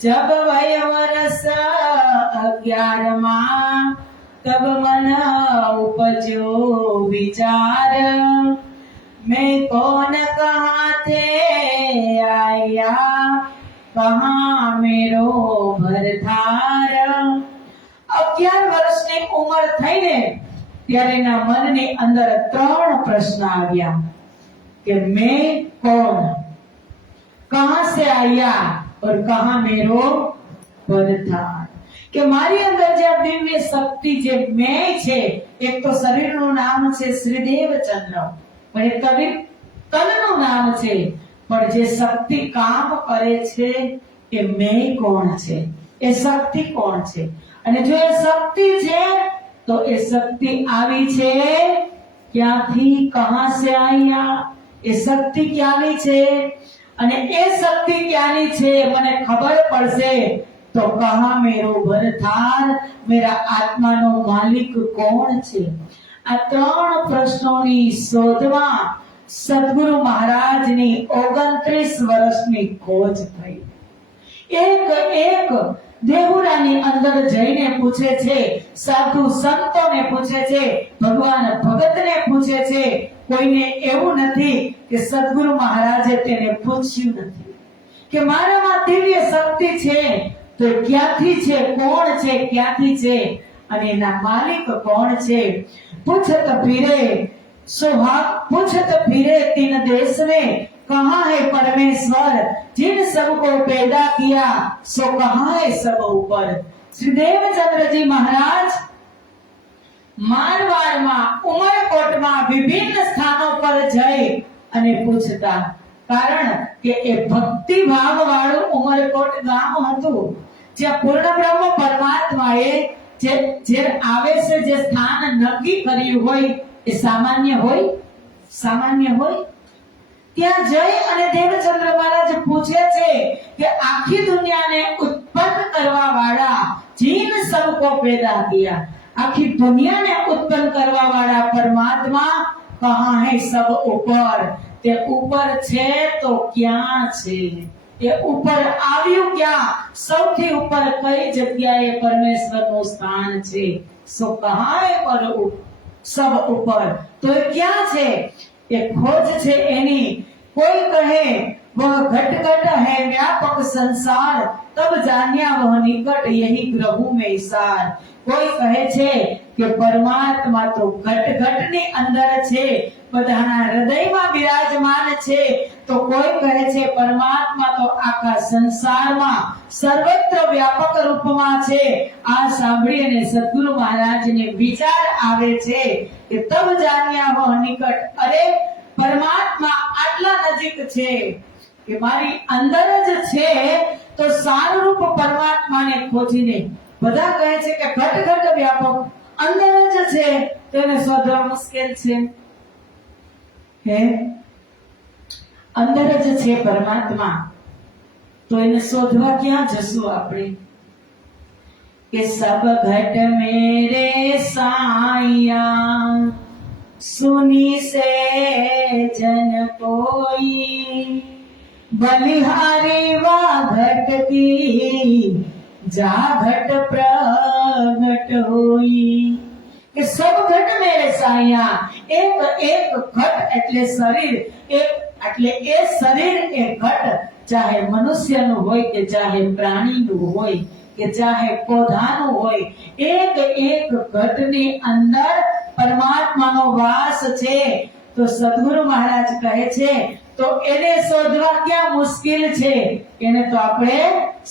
જબ વય વર્ષ 11માં તબ મન ઉપજો વિચાર, मैं कौन कहाँ थे आया कहाँ मेरो भरथार. 11 વર્ષની ઉંમર થઈને ત્યારે એના મનની અંદર 3 પ્રશ્ન આવ્યા કે मैं कौन, कहाँ से आया और कहाँ मेरो भरथार. કે મારી અંદર જે દિવ્ય શક્તિ જે મેં છે, એક તો શરીરનું નામ છે શ્રીદેવચંદ્ર, પણ એ તનનું નામ છે, પણ જે શક્તિ કામ કરે છે એ મેં કોણ છે, એ શક્તિ કોણ છે. અને જો એ શક્તિ છે તો એ શક્તિ આવી છે ક્યાંથી, કહા સે આયા, એ શક્તિ ક્યાંની છે અને એ શક્તિ ક્યાંની છે મને ખબર પડશે તો કહા મેરો ભરથાર, મેરા આત્માનો માલિક કોણ છે. આ 3 પ્રશ્નોની શોધમાં સદગુરુ મહારાજની 29 વર્ષની ખોજ થઈ. એક દેહુરાની અંદર જઈને પૂછે છે, સાધુ સંતોને પૂછે છે, ભગવાન ભગતને પૂછે છે, કોઈને એવું નથી કે સદગુરુ મહારાજે તેને પૂછ્યું નથી કે મારામાં દિવ્ય શક્તિ છે તો ક્યાંથી છે, કોણ છે, ક્યાંથી છે અને એના માલિક કોણ છે. पूछत फिरे तीन देश में कहाँ है परमेश्वर, जिन सबको पैदा किया सो कहाँ है सब ऊपर. श्री देवचंद्र जी महाराज મારવાડમાં ઉમરકોટમાં વિભિન્ન સ્થાનો પર જઈ અને પૂછતા, કારણ કે એ ભક્તિ ભાવ વાળું ઉમરકોટ ગામ હતું જ્યાં પૂર્ણ બ્રહ્મ પરમાત્માએ જે આવે છે, જે સ્થાન નક્કી કર્યું હોય એ સામાન્ય હોય, ત્યાં જઈ અને દેવચંદ્ર મહારાજ પૂછે છે કે આખી દુનિયાને ઉત્પન્ન કરવા વાળા જીન સબકો પેદા કિયા, આખી દુનિયાને ઉત્પન્ન કરવા વાળા પરમાત્મા કહા હે સબ ઉપર, તે ઉપર છે તો ક્યાં છે, એ ઉપર આવ્યું ક્યાં, સૌથી ઉપર કઈ જગ્યાએ પરમેશ્વરનું સ્થાન છે. સો કહા હે પર સબ ઉપર, તો એ ક્યાં છે, એ ખોજ છે એની. કોઈ કહે वह घट घट है व्यापक संसार, तब जान्या वह निकट यही ग्रहु में ईसार. કોઈ કહે છે કે પરમાત્મા તો ઘટ ઘટની અંદર છે, બધાના હૃદયમાં બિરાજમાન છે, તો કોઈ કહે છે પરમાત્મા તો આખા સંસારમાં સર્વત્ર વ્યાપક રૂપમાં છે. આ સાંભળી અને સદગુરુ મહારાજને વિચાર આવે છે કે તબ જાન્યા વહ નિકટ, અરે પરમાત્મા આટલા નજીક છે કે મારી અંદર જ છે, તો સારરૂપ પરમાત્માને ખોજીને બધા કહે છે કે ઘટ ઘટ વ્યાપક અંદર જ છે, તેને શોધવા મુશ્કેલ છે. હે અંદર જ છે પરમાત્મા, તો એને શોધવા ક્યાં જશું આપણે? कि सब घट मेरे साइया सुनी से जन कोई बलिहारी वा घट की जा घट प्रगट होई कि सब घट मेरे साइया एक एक घट એટલે શરીર એક એટલે એ શરીર એ ઘટ ચાહે મનુષ્યનું હોય કે ચાહે પ્રાણીનું હોય કે ચાહે પૌધાનું હોય એક એક ઘટની અંદર પરમાત્માનો વાસ છે તો સદગુરુ મહારાજ કહે છે તો એને શોધવા ક્યાં મુશ્કેલ છે એને તો આપણે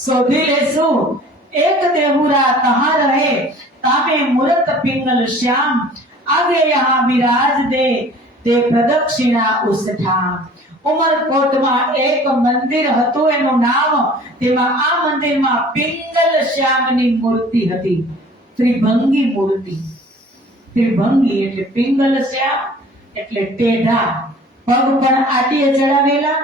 શોધી લેશું एक देहुरा कहाँ रहे तामे मूर्त पिंगल श्याम आगे यहाँ विराज दे ते प्रदक्षिणा उस ठाम उमरकोट में एक मंदिर હતું એનું નામ તેમાં આ મંદિરમાં પિંગલ શ્યામની મૂર્તિ હતી ત્રિભંગી મૂર્તિ ત્રિભંગી એટલે પિંગલ શ્યામ એટલે ટેઢા પગ પણ આટીએ ચડાવેલા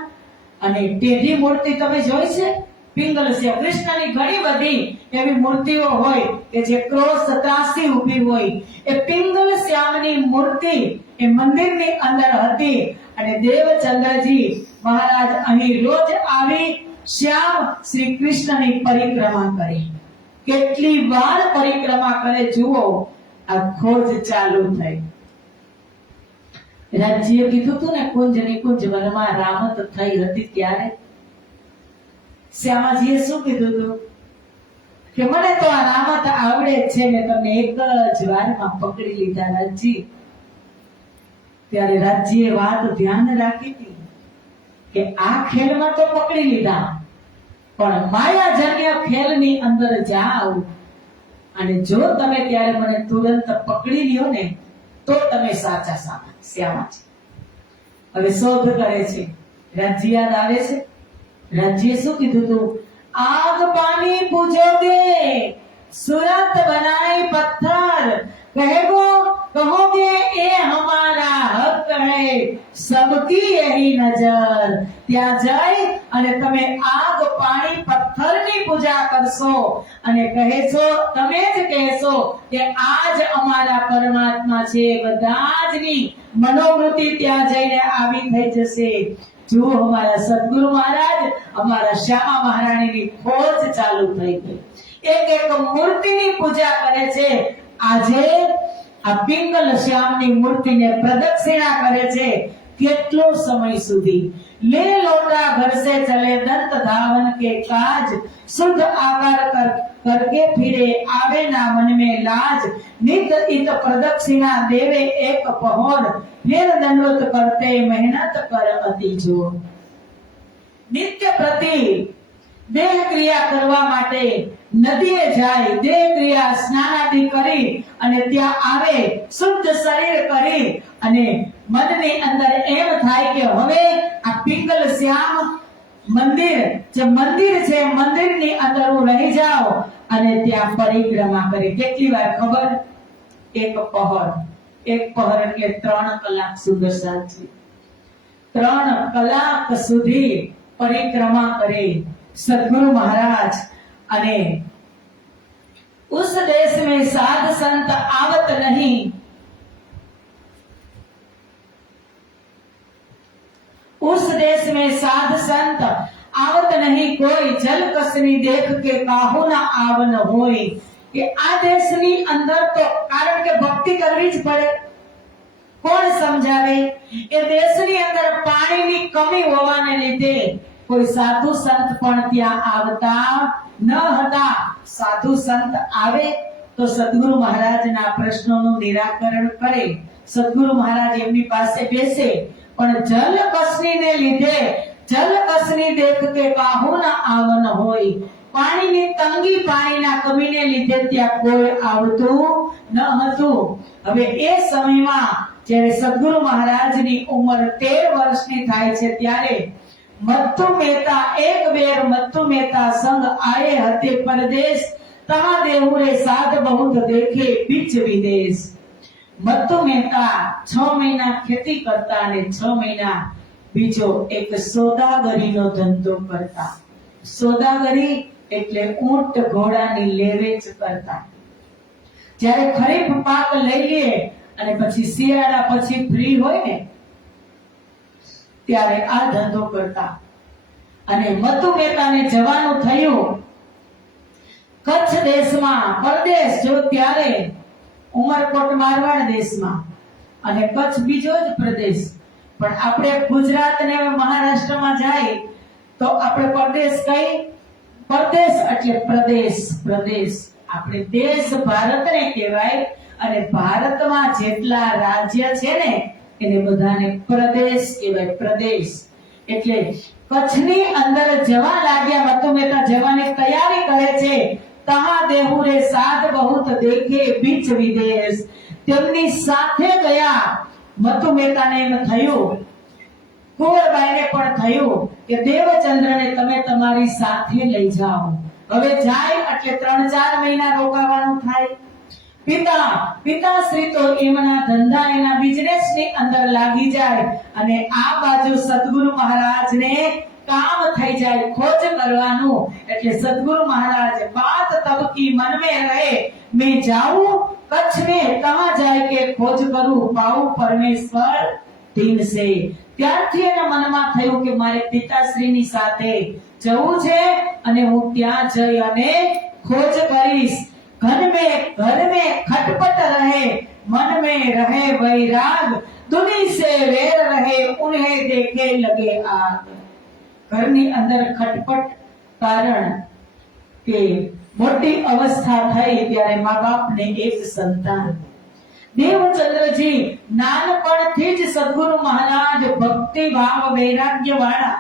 અને ટેઢી મૂર્તિ તમે જોઈ છે પિંગલ શ્યામ કૃષ્ણની ઘણી બધી એવી મૂર્તિઓ હોય કે જે ક્રોસ ત્રાસી ઊભી હોય એ પિંગલ શ્યામની મૂર્તિ એ મંદિરની અંદર હતી અને દેવચંદ્રજી મહારાજ અહીં રોજ આવી શ્યામ શ્રી કૃષ્ણની પરિક્રમા કરે કેટલી વાર પરિક્રમા કરે જુઓ આ ખોજ ચાલુ થઈ રાજ્ય કીધું હતું ને કુંજની કુંજ વનમાં રામત થઈ હતી ત્યારે શ્યામાજીએ શું કીધું હતું કે મને તો આ રામત આવડે છે ને તમને એક જ વારમાં પકડી લીધા રાજજી ત્યારે રાજ્યએ વાત ધ્યાન રાખી હતી કે આ ખેલમાં તો પકડી લીધા પણ માયાજન્ય ખેલની અંદર જાઓ અને જો તમે ત્યારે મને તુરંત પકડી લ્યો ને તો તમે સાચા શ્યામાજી હવે શોધ કરે છે રાજ્ય યાદ આવે છે राज्य શું કીધું તું आग पानी पूछोगे सूरत बनाए पत्थर कहोगे ये हमारा हक है सबकी यही नजर ત્યાં જઈ અને તમે આગ પાણી પથ્થરની પૂજા કરશો અને કહેશો તમે જ કહેશો કે આજ અમારા પરમાત્મા છે બધાજની મનોવૃત્તિ ત્યાં જઈને આવી થઈ જશે जो हमारा सदगुरु महाराज हमारा श्यामा महारानी की खोज चालू થઈ ગઈ એક એક મૂર્તિની પૂજા કરે છે આજે આ પિંગલ શ્યામની મૂર્તિને પ્રદક્ષિણા કરે છે કેટલો સમય સુધી ले लोटा घर से चले दंत धावन के काज शुद्ध आकार करके फिरे आवे ना मन में लाज नित इत प्रदक्षिणा देवे एक पहोर फिर दंडवत करते मेहनत कर अति जोर नित्य प्रति देह क्रिया करवा माटे नदीए जाय देह क्रिया स्नानादि करी અને ત્યાં આવે શુદ્ધ શરીર કરી અને મનની અંદર એમ થાય કે હવે આ પિંગલ શ્યામ મંદિર જે મંદિર છે મંદિરની અંદર હું રહી જાઉં અને ત્યાં પરિક્રમા કરી કેટલી વાર ખબર એક પહર એટલે 3 કલાક સુદર્શન છે 3 કલાક સુધી પરિક્રમા કરે સદગુરુ મહારાજ અને उस देश में साध संत आवत नहीं उस देश में साध संत आवत नहीं कोई जल कसनी देख के काहू ना आवन होय કે આ દેશની અંદર તો કારણ કે ભક્તિ કરવી જ પડે કોણ સમજાવે એ દેશની અંદર પાણીની કમી હોવાને લીધે કોઈ સાધુ સંત પણ ત્યાં આવતા ન હતા સાધુ સંત આવે તો સદગુરુ મહારાજના પ્રશ્નોનું નિરાકરણ કરે સદગુરુ મહારાજ એમની પાસે બેસે પણ જલ કસનીને લીધે જલ કસની દેખ કે કાહુ ના આવન હોય પાણીની તંગી પાણીના કમીને લીધે ત્યાં કોઈ આવતું ન હતું હવે એ સમયમાં જ્યારે સદગુરુ મહારાજની ઉંમર 13 વર્ષની થાય છે ત્યારે मत्तु मेहता एक बेर मत्तु मेहता संग आए हते परदेश तहा देहुरे साध बहुत देखे बीच विदेश मत्तु मेहता 6 महीना खेती करता ने 6 महीना बीजो एक सोदागरीनो धंधो करता सोदागरी એટલે ઊંટ ઘોડાની લેવેચ કરતા. જ્યારે ખરીફ પાક લઈ લે અને પછી શિયાળા પછી ફ્રી હોય ને ત્યારે આ ધંધો કરતા. અને મતુ મહેતાને જવાનું થયું કચ્છ દેશમાં, પરદેશ જો ત્યારે ઉમરકોટ મારવાડ દેશમાં અને કચ્છ બીજો જ પ્રદેશ. પણ આપણે ગુજરાત ને મહારાષ્ટ્રમાં જાય તો આપણે પરદેશ કઈ, પરદેશ એટલે પ્રદેશ, પ્રદેશ. આપણે દેશ ભારતને કહેવાય અને ભારતમાં જેટલા રાજ્ય છે ને એને બધાને પ્રદેશ કહેવાય, પ્રદેશ. એટલે કચ્છની અંદર જવા લાગ્યા, મતુ મહેતા જવાની તૈયારી કરે છે. તહા દેહુ રે સાધ બહુત દેખે બીચ વિદેશ. તેમની સાથે ગયા. મતુ મહેતાને એમ થયું, કુંવરબાઈને પણ થયું કે દેવચંદ્રને તમે તમારી સાથે લઈ જાઓ. હવે જાય એટલે 3-4 મહિના રોકાવાનું થાય. પિતાશ્રી તો એમના ધંધા, એના બિઝનેસની અંદર લાગી જાય અને આ બાજુ સદગુરુ મહારાજને કામ થઈ જાય ખોજ કરવાનું. એટલે સદગુરુ મહારાજ બાત તબ કી મન में रहे, मैं जाऊं कच्छ में, कहां जाए के खोज करूं, पाऊं परमेश्वर दिन से. ત્યારથી એના મનમાં થયું કે મારે પિતાશ્રીની સાથે જવું છે અને હું ત્યાં જઈ અને ખોજ કરીશ. घर में खटपट रहे, मन में रहे वैराग, दुनी से वेर रहे, उन्हें देखे लगे आग. ઘરની અંદર ખટપટ, કારણ કે મોટી અવસ્થા થઈ ત્યારે મા બાપને એક સંતાન. દેવચંદ્રજી નાનપણથી જ સદગુરુ મહારાજ ભક્તિ ભાવ વૈરાગ્ય વાળા.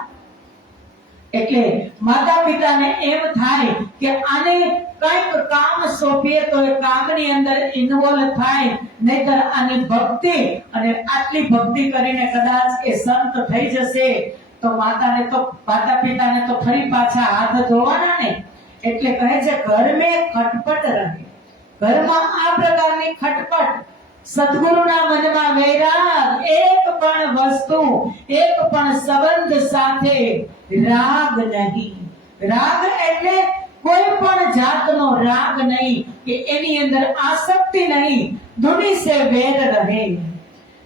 એટલે માતા પિતાને એમ થાય કે આને કંઈક કામ સોંપીએ તો એ કામની અંદર ઇન્વોલ્વ થાય, નહીતર આની ભક્તિ, અને આટલી ભક્તિ કરીને કદાચ એ સંત થઈ જશે તો માતા પિતાને તો ફરી પાછા હાથ ધોવાના ને. એટલે કહે છે ઘર મેં ખટપટ રહે. ઘરમાં આ પ્રકારની ખટપટ, સદગુરુના મનમાં વૈરાગ, એક પણ વસ્તુ, એક પણ સંબંધ સાથે રાગ નહીં. રાગ એટલે કોઈ પણ જાતનો રાગ નહીં, કે એની અંદર આસક્તિ નહીં. દુની સે વેર રહે.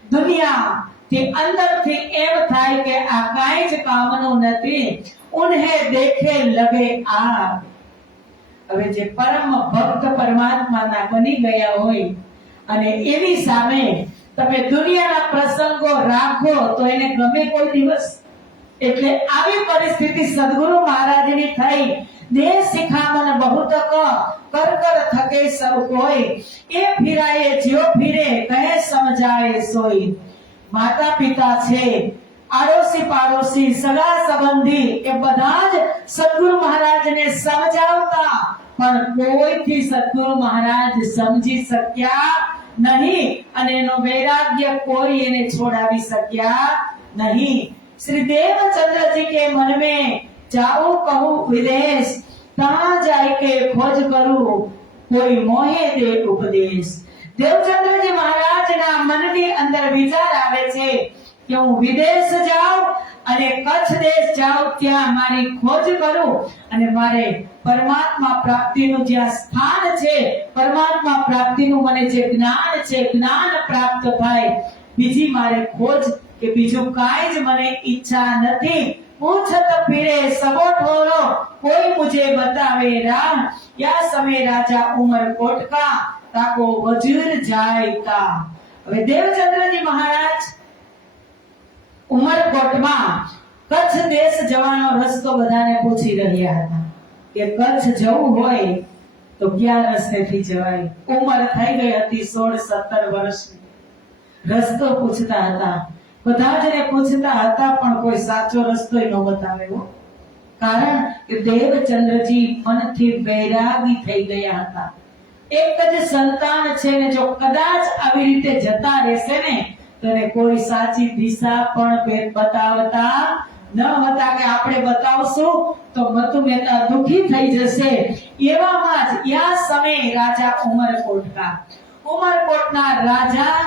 દુનિયા થી અંદરથી એમ થાય કે આ કાંઈ જ કામનું નથી. ઉન્હે દેખે લગે આગ. હવે જે પરમ ભક્ત પરમાત્માના બની ગયા હોય અને એની સામે તમે દુનિયાના પ્રસંગો રાખો તો એને ગમે કોઈ દિવસ? એટલે આવી પરિસ્થિતિ સદગુરુ મહારાજની થઈ. દેહ શિખામણ બહુત કર કર થકે સબ કોઈ, એ ફિરાય જ્યો ફિરે કહે સમજાય સોઈ. માતા પિતા છે, આડોશી પાડોશી, સગા સંબંધી, એ બધા જ સદગુરુ મહારાજને સમજાવતા, પણ કોઈથી સદગુરુ મહારાજ સમજી શક્યા નહીં અને એનો વૈરાગ્ય કોઈ એને છોડાવી શક્યા નહીં. श्री देवचंद्र जी के मन में जाऊं कहूं विदेश, तहां जाए के खोज करूं कोई मोहे दे उपदेश. देवचंद्रजी મહારાજના મનની અંદર વિચાર આવે છે કે હું વિદેશ જાઉં અને કચ્છ દેશ જાઉં, ત્યાં મારી ખોજ કરું અને મારે પરમાત્મા પ્રાપ્તિનું જ્યાં સ્થાન છે, પરમાત્મા પ્રાપ્તિનું મને જે જ્ઞાન છે, જ્ઞાન પ્રાપ્ત થાય. બીજી મારે ખોજ કે બીજું કાંઈ જ મને ઈચ્છા નથી. પૂછત ફિરે સબો ઠોરો, કોઈ મુझे बतावे राह, या समय राजा उमरकोट का ताको वजीर जायका. હવે દેવચંદ્રજી મહારાજ ઉમરકોટમાં કચ્છ દેશ જવાનો રસ્તો બધાને પૂછી રહ્યા હતા કે કચ્છ જવું હોય તો ક્યાં રસ્તેથી જવાય. ઉંમર થઈ ગઈ હતી 16-17 વર્ષની. રસ્તો પૂછતા હતા, બધા જને પૂછતા હતા, પણ કોઈ સાચો રસ્તો ન બતાવ્યો. કારણ કે દેવચંદ્રજી મનથી વૈરાગી થઈ ગયા હતા. એક જ સંતાન છે ને જો કદાચ આવી રીતે જતા રહેશે ને તો એને કોઈ સાચી દિશા પણ બતાવતા ન હતા કે આપણે બતાવશું તો મતુ મહેતા દુખી થઈ જશે. એવામાં જ યા સમય રાજા ઉમરકોટના રાજા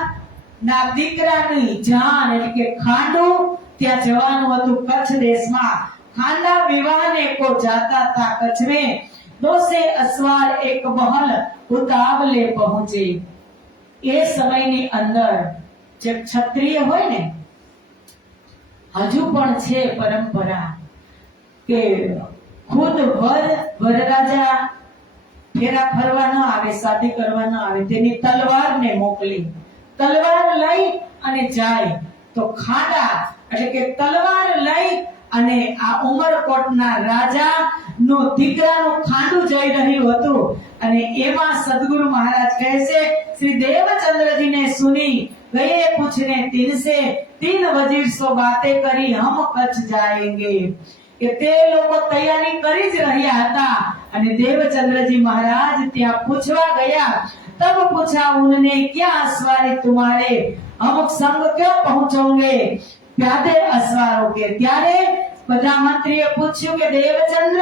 ના દીકરાની જાન એટલે કે ખાંડુ ત્યાં જવાનું હતું કચ્છ દેશમાં. खांडा विवाहने को जाता था कच्छ में, दो से असवार एक महल उतावले पहुंचे। એ સમયની અંદર જે ક્ષત્રિય હોય ને, હજુ પણ છે પરંપરા કે ખુદ વરરાજા ફેરા ફરવા ન આવે, શાદી કરવા ન આવે, તેની તલવારને મોકલી, તલવાર લઈ અને જાય તો ખાંડા એટલે કે તલવાર લઈ અને આ ઉમરકોટના રાજા નો દીકરાનું ખાંડું જઈ રહ્યું હતું અને એમાં સદગુરુ મહારાજ કહે છે, શ્રી દેવચंद्र जी ने सुनी गए पूछने तीन से तीन वजीर सो बातें કરી हम कच्छ जाएंगे। કે તે લોકો તૈયારી કરી જ રહ્યા હતા અને દેવચंद्र जी महाराज ત્યાં પૂછવા ગયા। तब पूछा उन्होंने क्या असवारी तुम्हारे, हम संग क्यों पहुंचोगे, प्यादे असवारों के। ત્યારે બધા મંત્રીએ પૂછ્યું કે દેવચંદ્ર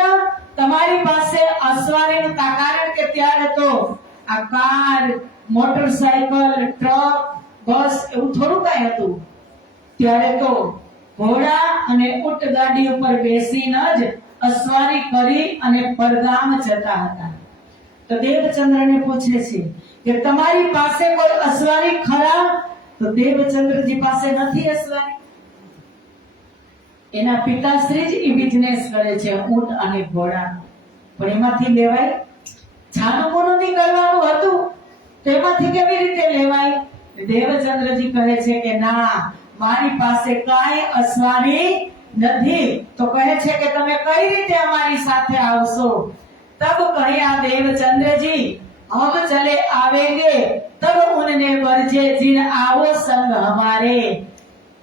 તમારી પાસે અસવારીનું કારણ કે ત્યારે તો આ કાર, મોટરસાયકલ, ટ્રક, બસ એવું થોડું કઈ હતું। ત્યારે તો ઘોડા અને ઊંટ ગાડી ઉપર બેસીને જ અસવારી કરી અને પરગામ જતા હતા। તો દેવચંદ્રને પૂછે છે કે તમારી પાસે કોઈ અસવારી ખરા? તો દેવચંદ્રજી પાસે નથી અસવારી। એના પિતાશ્રી જ ઈ બિઝનેસ કરે છે ઊંટ અને ઘોડા, પણ એમાંથી લેવાય? છાનોમોનું નીકળવાનું હતું તો એમાંથી કેવી રીતે લેવાય? દેવચંદ્રજી કહે છે કે ના, મારી પાસે કાંઈ અસવારી નથી। તો કહે છે કે તમે કઈ રીતે અમારી સાથે આવશો? तब कहा देवचंद्र जी हम चले आवेंगे, तब उन्होंने बरजे जिन आओ संग हमारे।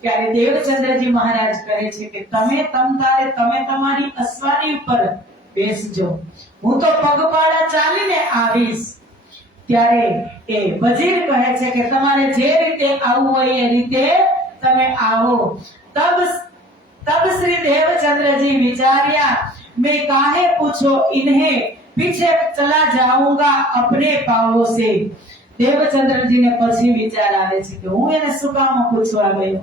ત્યારે દેવચંદ્રજી મહારાજ કહે છે કે તમે તમારી અસવારી ઉપર બેસજો, હું તો પગપાળા ચાલીને આવીશ। ત્યારે એ વજીર કહે છે કે તમારે જે રીતે આવવું હોય એ રીતે તમે આવો। तब श्री देवचंद्र जी विचार्या, मैं काहे पूछो इन्हें, पीछे चला जाऊंगा अपने पावों से। देवचंद्र जी ने પછી વિચાર આવે છે કે હું એને શું કામ પૂછવા ગયો?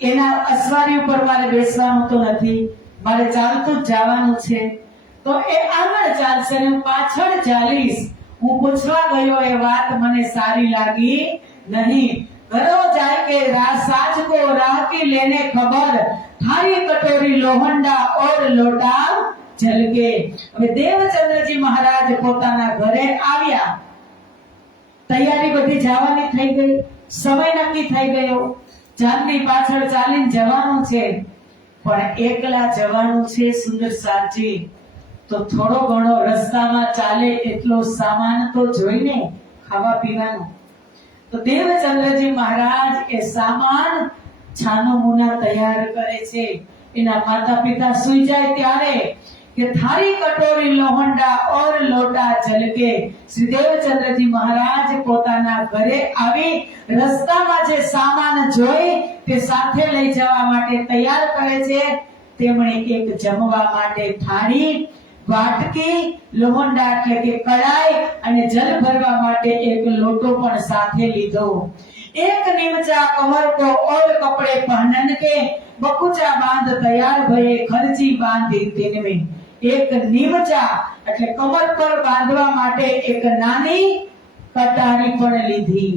એના અસવારી ઉપર મારે બેસવાનું તો નથી, મારે ચાલતું જ જવાનું છે, તો એ આગળ ચાલશે ને હું પાછળ ચાલીશ। હું પૂછવા ગયો એ વાત મને સારી લાગી નહીં। ઘરો જાય કે સાજ को राह की लेने खबर, थारी कटोरी लोहंडा और लोटा झलके। હવે દેવચંદ્રજી મહારાજ પોતાના ઘરે આવ્યા, તૈયારી બધી જવાની થઈ ગઈ, સમય નક્કી થઈ ગયો, જાનની પાછળ ચાલીને જવાનું છે, પણ એકલા જવાનું છે સુંદર સાજી, તો થોડો ઘણો રસ્તામાં ચાલે એટલો સામાન તો જોઈને ખાવા પીવાનું। તો દેવચંદ્રજી મહારાજ એ સામાન છાનો મુના તૈયાર કરે છે। એના માતા પિતા સુઈ જાય ત્યારે કે થારી કટોરી લોહંડા ઓર લોટા જલકે। શ્રી દેવચંદ્રજી મહારાજ પોતાના ઘરે આવી રસ્તામાં જે સામાન જોઈ તે સાથે લઈ જવા માટે તૈયાર કરે છે। તેમણે એક જમવા માટે થાળી, વાટકી, લોહંડા એટલે કે કડાઈ અને જલ ભરવા માટે એક લોટો પણ સાથે લીધો। एक निमचा कमर को और कपड़े पहनन के, बकुचा बांध तैयार भये खर्ची बांधी दिन में। एक निमचा એટલે કમર પર બાંધવા માટે એક નાની કટારી પણ લીધી।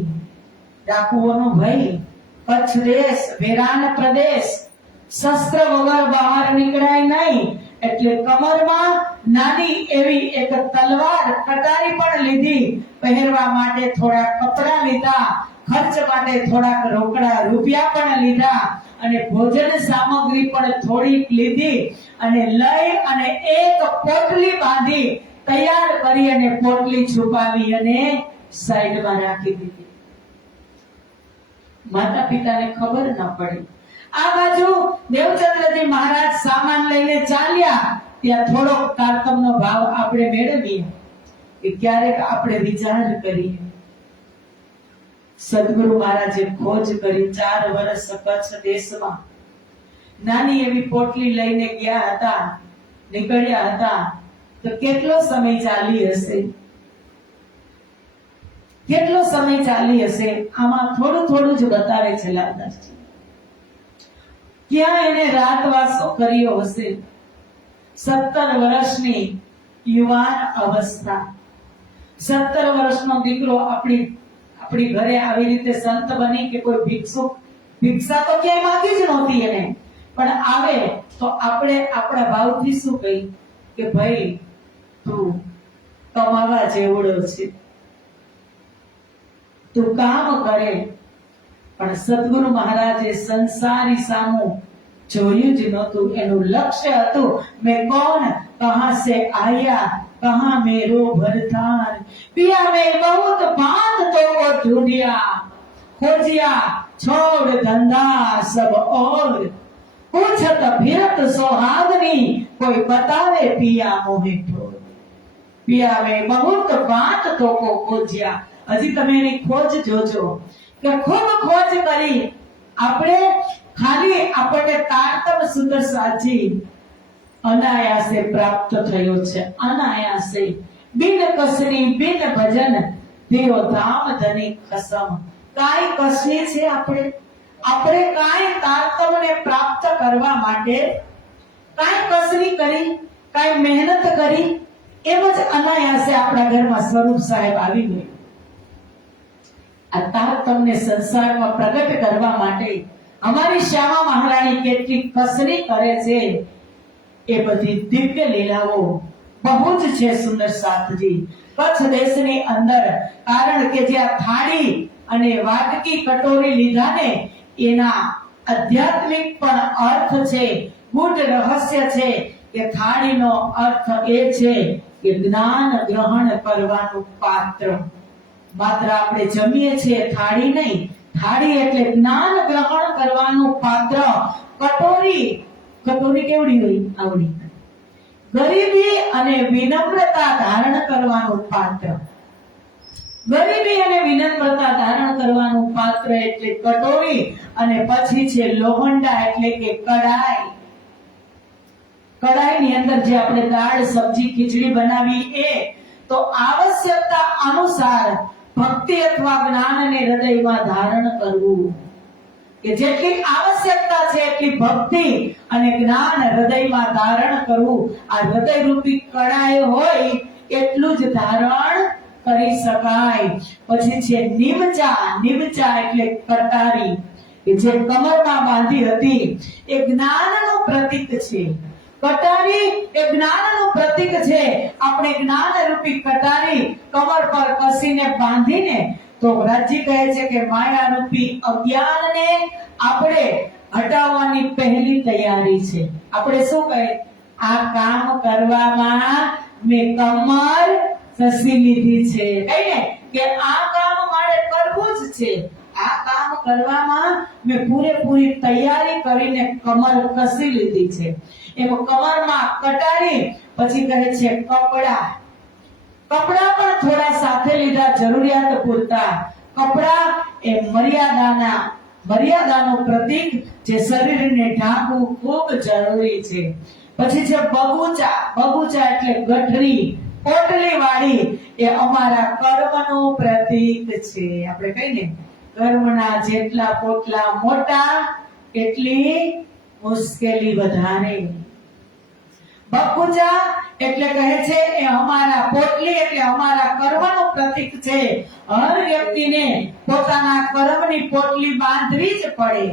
ડાકુઓનો ભય, કચ્છ દેશ વેરાન પ્રદેશ, શસ્ત્ર વગર બહાર નીકળાય નહીં, એટલે કમરમાં નાની એવી એક તલવાર, કટારી પણ લીધી। પહેરવા માટે થોડા કપડા લીધા, ખર્ચ માટે થોડાક રોકડા રૂપિયા પણ લીધા અને ભોજન સામગ્રી પણ થોડીક લીધી અને લઈ અને એક પોટલી બાંધી તૈયાર કરી અને પોટલી છુપાવી અને સાઈડમાં રાખી દીધી। માતા પિતાને ખબર ન પડી। આ બાજુ દેવચંદ્રજી મહારાજ સામાન લઈને ચાલ્યા, ત્યાં થોડો તારતમનો ભાવ આપણે મેળવીએ કે ક્યારેક આપણે વિચાર કરીએ। સદગુરુ મહારાજે ખોજ કરી 4 વર્ષ કચ્છ દેશમાં, નાની એવી પોટલી લઈને ગયા હતા, નીકળ્યા હતા, તો કેટલો સમય ચાલી હશે? કેટલો સમય ચાલી હશે? આમાં થોડું થોડું જ બતાવે છે લાલદાસજી। ક્યાં એને રાતવાસો કર્યો હશે. 17 વર્ષની યુવાન અવસ્થા, 17 વર્ષનો દીકરો આપણી ઘરે આવી રીતે સંત બની કે કોઈ ભિક્ષા તો ક્યાંય માંગી જ નહોતી એને, પણ આવે તો આપણે આપણા ભાવથી શું કહી કે ભાઈ તું કમાવા જેવડો છે, તું કામ કરે. પણ સદગુરુ મહારાજે સંસારી સામું જોયું જ નહોતું. એનું લક્ષ્ય હતું મેં કોણ કહા સે આયા કહા મેરો ભરતાન, પિયા મેં બહુત બાત તો વો ઢૂંઢિયા, खोजिया छोड़ धंधा सब और, पूछत फिरत सोहागनी कोई बतावे पिया मोहे ठोर. पिया वे बहुत बात तो को खोजिया. હજી તમે એની ખોજ જોજો કે ખૂબ ખોજ કરી આપણે ખાલી આપણને તારતમ સુંદર સાજી અનાયાસે પ્રાપ્ત થયો છે. અનાયાસે બિન કસરી બિન ભજન તેઓ ધામ ધની કસમ. કાઈ કસરી છે આપણે કાઈ તારતમને પ્રાપ્ત કરવા માટે કાઈ કસરી કરી, કાઈ મહેનત કરી, એમ જ અનાયાસે આપણા ઘરમાં સ્વરૂપ સાહેબ આવી ગયું. આ તારતમને સંસારમાં પ્રગટ કરવા માટે અમારી શ્યામા મહારાણી કેટલી કસરી કરે છે. એ બધી દિવ્ય લીલાઓ બહુ જ છે સુંદર સાથજી કચ્છ દેશની અંદર. કારણ કે જે આ થાળી અને વાટકી કટોરી લીધા ને એના આધ્યાત્મિક પણ અર્થ છે, ગૂઢ રહસ્ય છે. કે થાળીનો અર્થ એ છે કે જ્ઞાન ગ્રહણ કરવાનું પાત્ર. માત્ર આપણે જમીએ છીએ થાળી નહીં, થાળી એટલે જ્ઞાન ગ્રહણ કરવાનું પાત્ર. કટોરી કેવડી હોય આવડી. ગરીબી અને વિનમ્રતા ધારણ કરવાનું પાત્ર. ગરીબી અને વિનમ્રતા ધારણ કરવાનું પાત્ર એટલે કટોરી. અને પછી છે લોહંડા એટલે કે કડાઈ. કડાઈની અંદર જે આપણે દાળ સબ્જી ખીચડી બનાવી એ તો આવશ્યકતા અનુસાર ભક્તિ અથવા જ્ઞાનને હૃદયમાં ધારણ કરવું. કે જેટલી આવશ્યકતા છે એટલી ભક્તિ અને જ્ઞાન હૃદયમાં ધારણ કરવું. આ હૃદય રૂપી કડાઈ હોય એટલું જ ધારણ કરી શકાય. પછી છે નિમચા એટલે કટારી કે જે કમરમાં બાંધી હતી એ જ્ઞાનનું પ્રતીક છે. કટારી એ જ્ઞાનનું પ્રતીક છે. આપણે જ્ઞાન રૂપી કટારી કમર પર કસીને બાંધીને તો વ્રતજી કહે છે કે માયા રૂપી અજ્ઞાનને આપણે હટાવવાની પહેલી તૈયારી છે. આપણે શું કહે આ કામ કરવામાં મેં કમર કસી લીધી છે, કહીને કે આ કામ મારે કરવું જ છે. આ કામ કરવામાં મેં પૂરેપૂરી તૈયારી કરીને કમર કસી લીધી છે. એમ કમરમાં કટારી. પછી કહે છે કપડા પણ થોડા સાથે લીધા જરૂરિયાત પૂરતા. કપડા એ મર્યાદાનું પ્રતીક જે શરીરને ઢાંકવું ખૂબ જરૂરી છે. પછી છે બગુચા એટલે ગઠરી પોટલી વાળી એ અમારા કર્મનું પ્રતીક છે. આપણે કહીને કર્મના જેટલા પોટલા મોટા એટલી મુશ્કેલી વધારે. બગુચા એટલે કહે છે એ અમારા પોટલી એટલે અમારા કર્મનું પ્રતીક છે. હર વ્યક્તિને પોતાના કર્મની પોટલી બાંધવી જ પડે.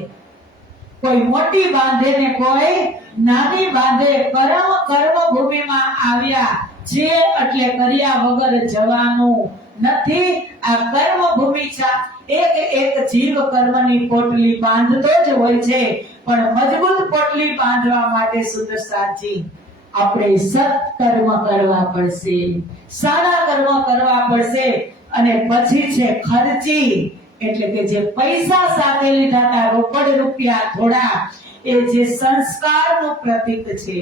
કોઈ મોટી બાંધે ને કોઈ નાની બાંધે. કર્મ ભૂમિમાં આવ્યા છે એટલે કર્યા વગર જવાનું નથી. આ કર્મ ભૂમિ એક જીવ કર્મની પોટલી બાંધતો જ હોય છે. પણ મજબૂત પોટલી બાંધવા માટે સુંદર સાચી આપણે સત્કર્મ કરવા પડશે, સારા કર્મ કરવા પડશે. અને પછી છે ખર્ચી એટલે કે જે પૈસા સાથે લીધા હતા રોકડ રૂપિયા થોડા એ જે સંસ્કારનું પ્રતીક છે.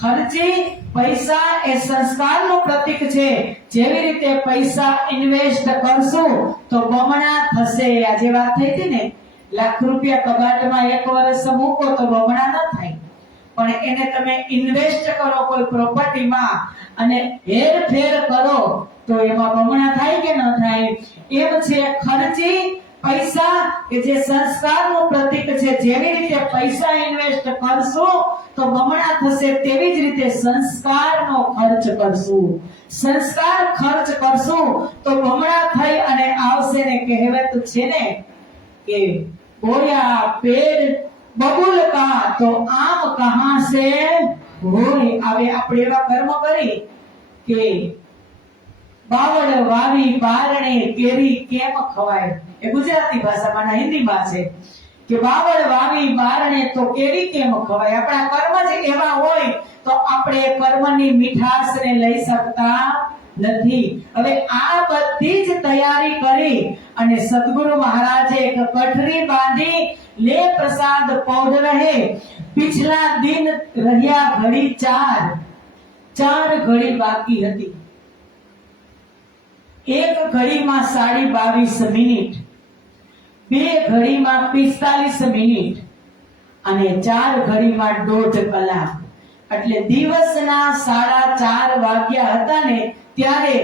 ખર્ચી પૈસા એ સંસ્કારનું પ્રતીક છે. જેવી રીતે પૈસા ઇન્વેસ્ટ કરશું તો બમણા થશે. આજે વાત થઈ હતી ને લાખ રૂપિયા કબાટમાં એક વર્ષ મૂકો તો બમણા ન થાય, પણ એને તમે ઇન્વેસ્ટ કરો કોઈ પ્રોપર્ટીમાં અને હેરફેર કરો તો એમાં બમણા થાય કે ન થાય. એમ છે ખર્ચી પૈસા કે જે સંસ્કારનું પ્રતીક છે, જેવી રીતે પૈસા ઇન્વેસ્ટ કરશું તો બમણા થશે, તેવી જ રીતે સંસ્કારનો ખર્ચ કરશું. સંસ્કાર ખર્ચ કરશું તો બમણા થઈ અને આવશે. ને કહેવત છે ને કે બોયા પેડ બબુલ કા તો આમ કહા સે હોય. હવે આપણે એવા કર્મ કરી કે બાવળ વાવી બારણે કેરી કેમ ખવાય. એ ગુજરાતી ભાષામાં ના હિન્દીમાં છે કે બાવળ વાવી બારણે તો કેરી કેમ ખવાય. આપણા કર્મ જ એવા હોય તો આપણે કર્મની મીઠાશને લઈ શકતા નથી. હવે આ બધી જ તૈયારી કરી અને સદગુરુ મહારાજે એક કઠરી બાંધી લે પ્રસાદ પૌડ રહે. पिछला दिन રહ્યા ઘડી ચાર ઘડી બાકી હતી. એક ઘડીમાં 22.5 મિનિટ, બે ઘડીમાં 45 મિનિટ અને 4 ઘડીમાં 1.5 કલાક. એટલે દિવસના 4:30 વાગ્યા હતા ને ત્યારે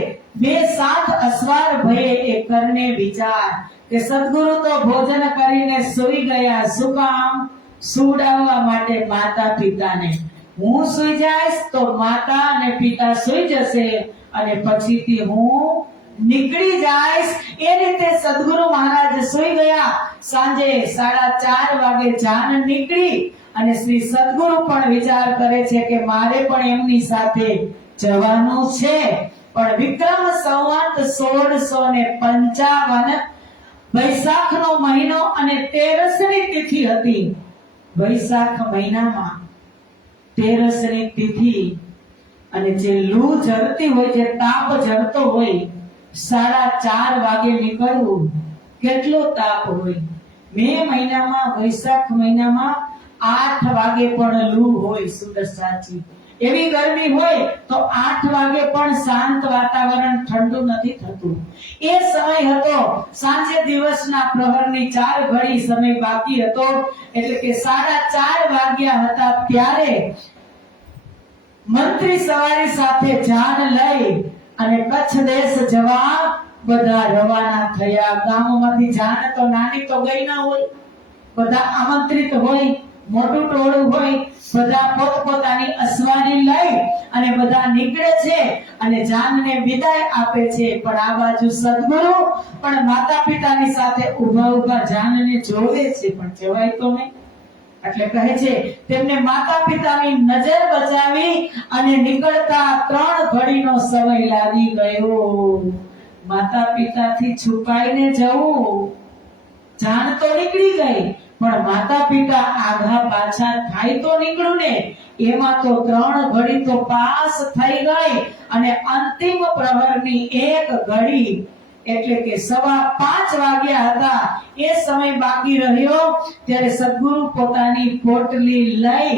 2:07 અસવાર ભયે એ કરને વિચાર કે સદગુરુ તો ભોજન કરીને સૂઈ ગયા. શું કામ? સુડાવવા માટે માતા પિતાને. હું સૂઈ જઈશ તો માતા અને પિતા સૂઈ જશે અને પછીથી હું નીકળી જઈશ. એ રીતે સદગુરુ મહારાજ સૂઈ ગયા. સાંજે 4:30 વાગે જાન નીકળી અને શ્રી સદગુરુ પણ વિચાર કરે છે કે મારે પણ એમની સાથે જવાનું છે. પણ વિક્રમ સંવત 1655 વૈશાખનો મહિનો અને 13ની તિથિ હતી. વૈશાખ મહિનામાં 13ની તિથિ અને જે લૂ ઝરતી હોય, જે તાપ ઝરતો હોય, 4:30 વાગે નીકળવું કેટલો તાપ હોય. મે મહિનામાં, વૈશાખ મહિનામાં 8 વાગે પણ લૂ હોય. સુંદર સાચી એવી ગરમી હોય તો 8 વાગે પણ શાંત વાતાવરણ, ઠંડુ નથી થતું. એ સમય હતો સાંજે દિવસના પ્રહરની 4 ઘડી સમય બાકી હતો. એટલે કે 4:30 વાગ્યા હતા ત્યારે મંત્રી સવારી સાથે જાન લઈ અને કચ્છ દેશ જવા બધા રવાના થયા. ગામમાંથી જાન તો નાની તો ગઈ ના હોય, બધા આમંત્રિત હોય, મોટું ટોળું હોય, બધા પોતપોતાની અસવારી લઈ અને બધા નીકળે છે અને જાનને વિદાય આપે છે. પણ આ બાજુ સદગુરુ પણ માતા પિતાની સાથે ઊભા જાનને જોવે છે, પણ જવાય તો નહીં. એટલે કહે છે તેમને માતા પિતાની નજર બચાવી અને નીકળતા 3 ઘડીનો સમય લાગી ગયો. માતા પિતાથી છુપાઈને જવું, જાન તો નીકળી ગઈ પણ માતા પિતા આઘા પાછા થાય તો નીકળું ને. એમાં તો 3 ઘડી તો પાસ થઈ ગઈ અને અંતિમ પ્રહરની 1 ઘડી એટલે કે 5:15 વાગ્યા હતા. એ સમય બાકી રહ્યો ત્યારે સદગુરુ પોતાની પોટલી લઈ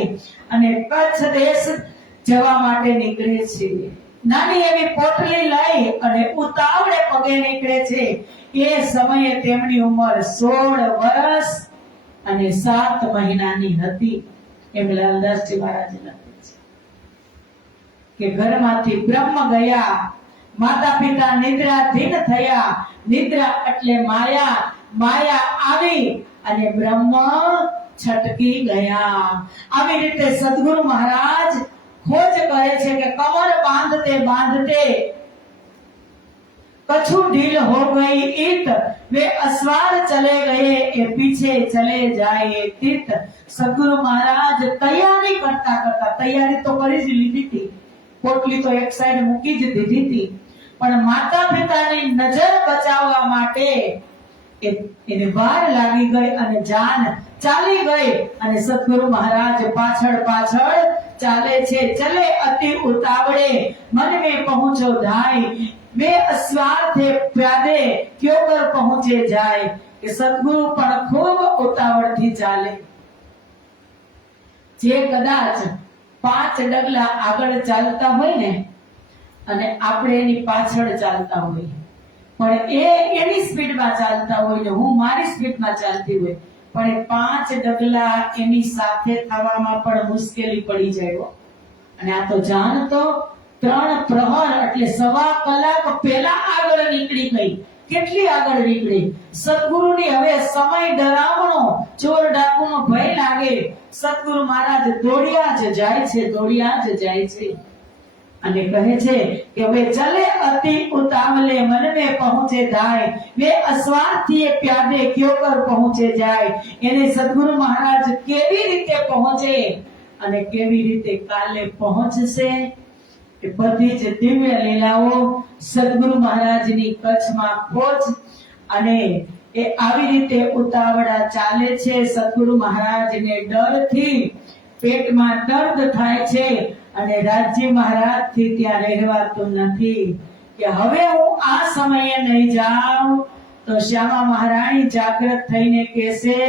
અને કચ્છ દેશ જવા માટે નીકળે છે. નાની એવી પોટલી લઈ અને ઉતાવળે પગે નીકળે છે. એ સમયે તેમની ઉંમર 16 વર્ષ અને 7 મહિનાની હતી. એમ લાલદાસજી મહારાજ લખે છે કે ઘરમાંથી બ્રહ્મ ગયા, માતા પિતા નિદ્રાધીન થયા. નિદ્રા એટલે માયા, માયા આવી અને બ્રહ્મ છટકી ગયા. આવી રીતે સદગુરુ મહારાજ खोज करे छे कि कमर बांधते बांधते कछु ढील हो गई इत, वे अस्वार चले गए ए पीछे चले जाए तीत. सदगुरु महाराज तैयारी करता करता, तैयारी तो કરી જ લીધી હતી, પોટલી તો એક સાઈડ મૂકી જ દીધી હતી, પણ માતા પિતાની નજર બચાવવા માટે એને વાર લાગી ગઈ અને જાન ચાલી ગઈ અને સદગુરુ મહારાજ પાછળ પાછળ ચાલે છે. ચલે અતિ ઉતાવળે मन में पहुंचो धाय, वे अस्वार थे प्यादे क्यों कर पहुंचे जाए. કે સદગુરુ પણ ખૂબ ઉતાવળથી ચાલે. જે કદાચ 5 ડગલા આગળ ચાલતા હોય ને અને આપણે એની પાછળ ચાલતા હોય, પણ એ એની સ્પીડમાં ચાલતા હોય ને હું મારી સ્પીડમાં ચાલતી હોય, પણ 5 ડગલા એની સાથે થવામાં પણ મુશ્કેલી પડી જાય. અને આ તો જાન તો 3 પ્રહર એટલે 1.25 કલાક પહેલા આગળ નીકળી ગઈ કેટલી આગળ નીકળી. સદગુરુની હવે સમય ડરાવણો, ચોર ડાકુનો ભય લાગે. સદગુરુ મહારાજ દોડ્યા જ જાય છે, દોડ્યા જ જાય છે અને કહે છે કે વે ચલે અતિ ઉતાવલે મન में पहुंचे जाए, वे अस्वार्थी प्यादे क्यों कर पहुंचे जाए. એને સદગુરુ મહારાજ કેવી રીતે પહોંચે અને કેવી રીતે કાલે પહોંચશે એ બધી જ દિવ્ય લીલાઓ સદગુરુ મહારાજની કચ્છમાં પહોંચ. અને એ આવી રીતે ઉતાવળા ચાલે છે. સદગુરુ મહારાજને ડરથી પેટમાં દર્દ થાય છે અને રાજ્ય મહારાજ થી ત્યાં રહેવાતું નથી કે હવે હું આ સમયે નહીં જાઉં તો શ્યામા મહારાણી જાગૃત થઈને કહેશે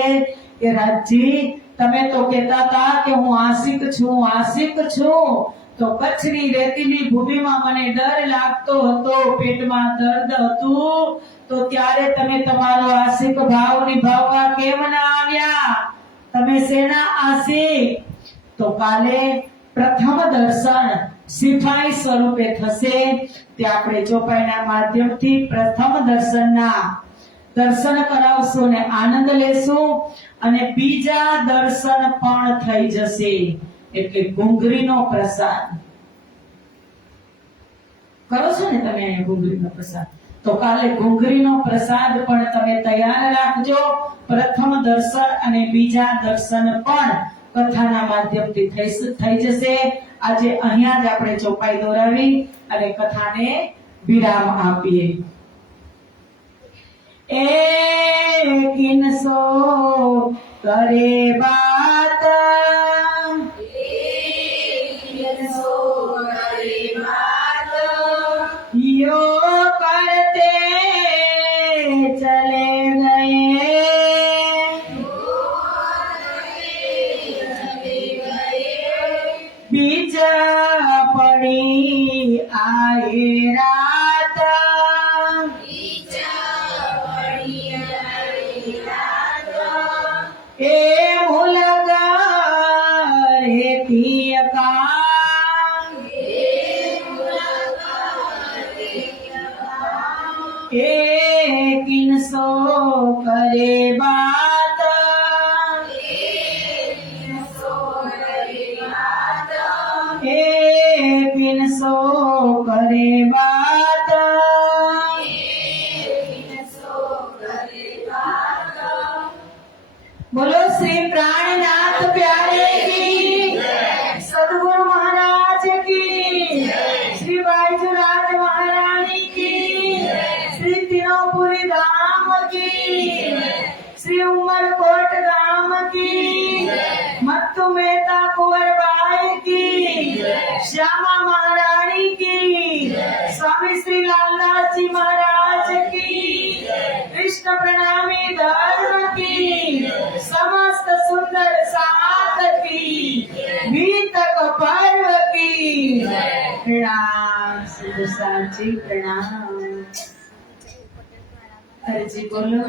કે રાજજી તમે તો કહેતા હતા કે હું આશિક છું, આશિક છું. તો કચ્છની રેતીની ભૂમિમાં મને ડર લાગતો હતો, પેટમાં દર્દ હતું, તો ત્યારે તમે તમારો આશિક ભાવ નિભાવવા કેમ ના આવ્યા? તમે શેના આશિક? તો કાલે પ્રથમ દર્શન સિપાઈ સ્વરૂપે થશે. તે આપણે ચોપાઈના માધ્યમથી પ્રથમ દર્શનના દર્શન કરાવશું અને આનંદ લેશું અને બીજા દર્શન પણ થઈ જશે. એટલે ઘૂંઘરીનો પ્રસાદ કરો છો ને તમે અહીંયા ઘૂંઘરીનો પ્રસાદ, તો કાલે ઘૂંઘરીનો પ્રસાદ પણ તમે તૈયાર રાખજો. પ્રથમ દર્શન અને બીજા દર્શન પણ કથાના માધ્યમથી થઈ જશે. આજે અહીંયા જ આપણે ચોપાઈ દોરાવી અને કથાને વિરામ આપીએ. એ કિનસો કરે બાત, यो करते चले गए, बीच पड़ी आए रात, ए मुलगा रेती का किनसो करे बात, किनसो करे बात, बोलो श्री प्राणनाथ प्यारे की, सदगुरु महाराज की, श्री बाईजूराज महारानी की, श्री तीनोपुरी धाम की, श्री उमरकोट धाम की, मत्तू मेहता कुंवरबाई की, श्यामा महारानी की, स्वामी श्री लालदास जी महाराज की, कृष्ण प्रणामी धर्म की, समस्त सुंदर साथ की, बीतक पर्व की. प्रणाम सिद्धू जी, प्रणाम. अरे जी बोलो.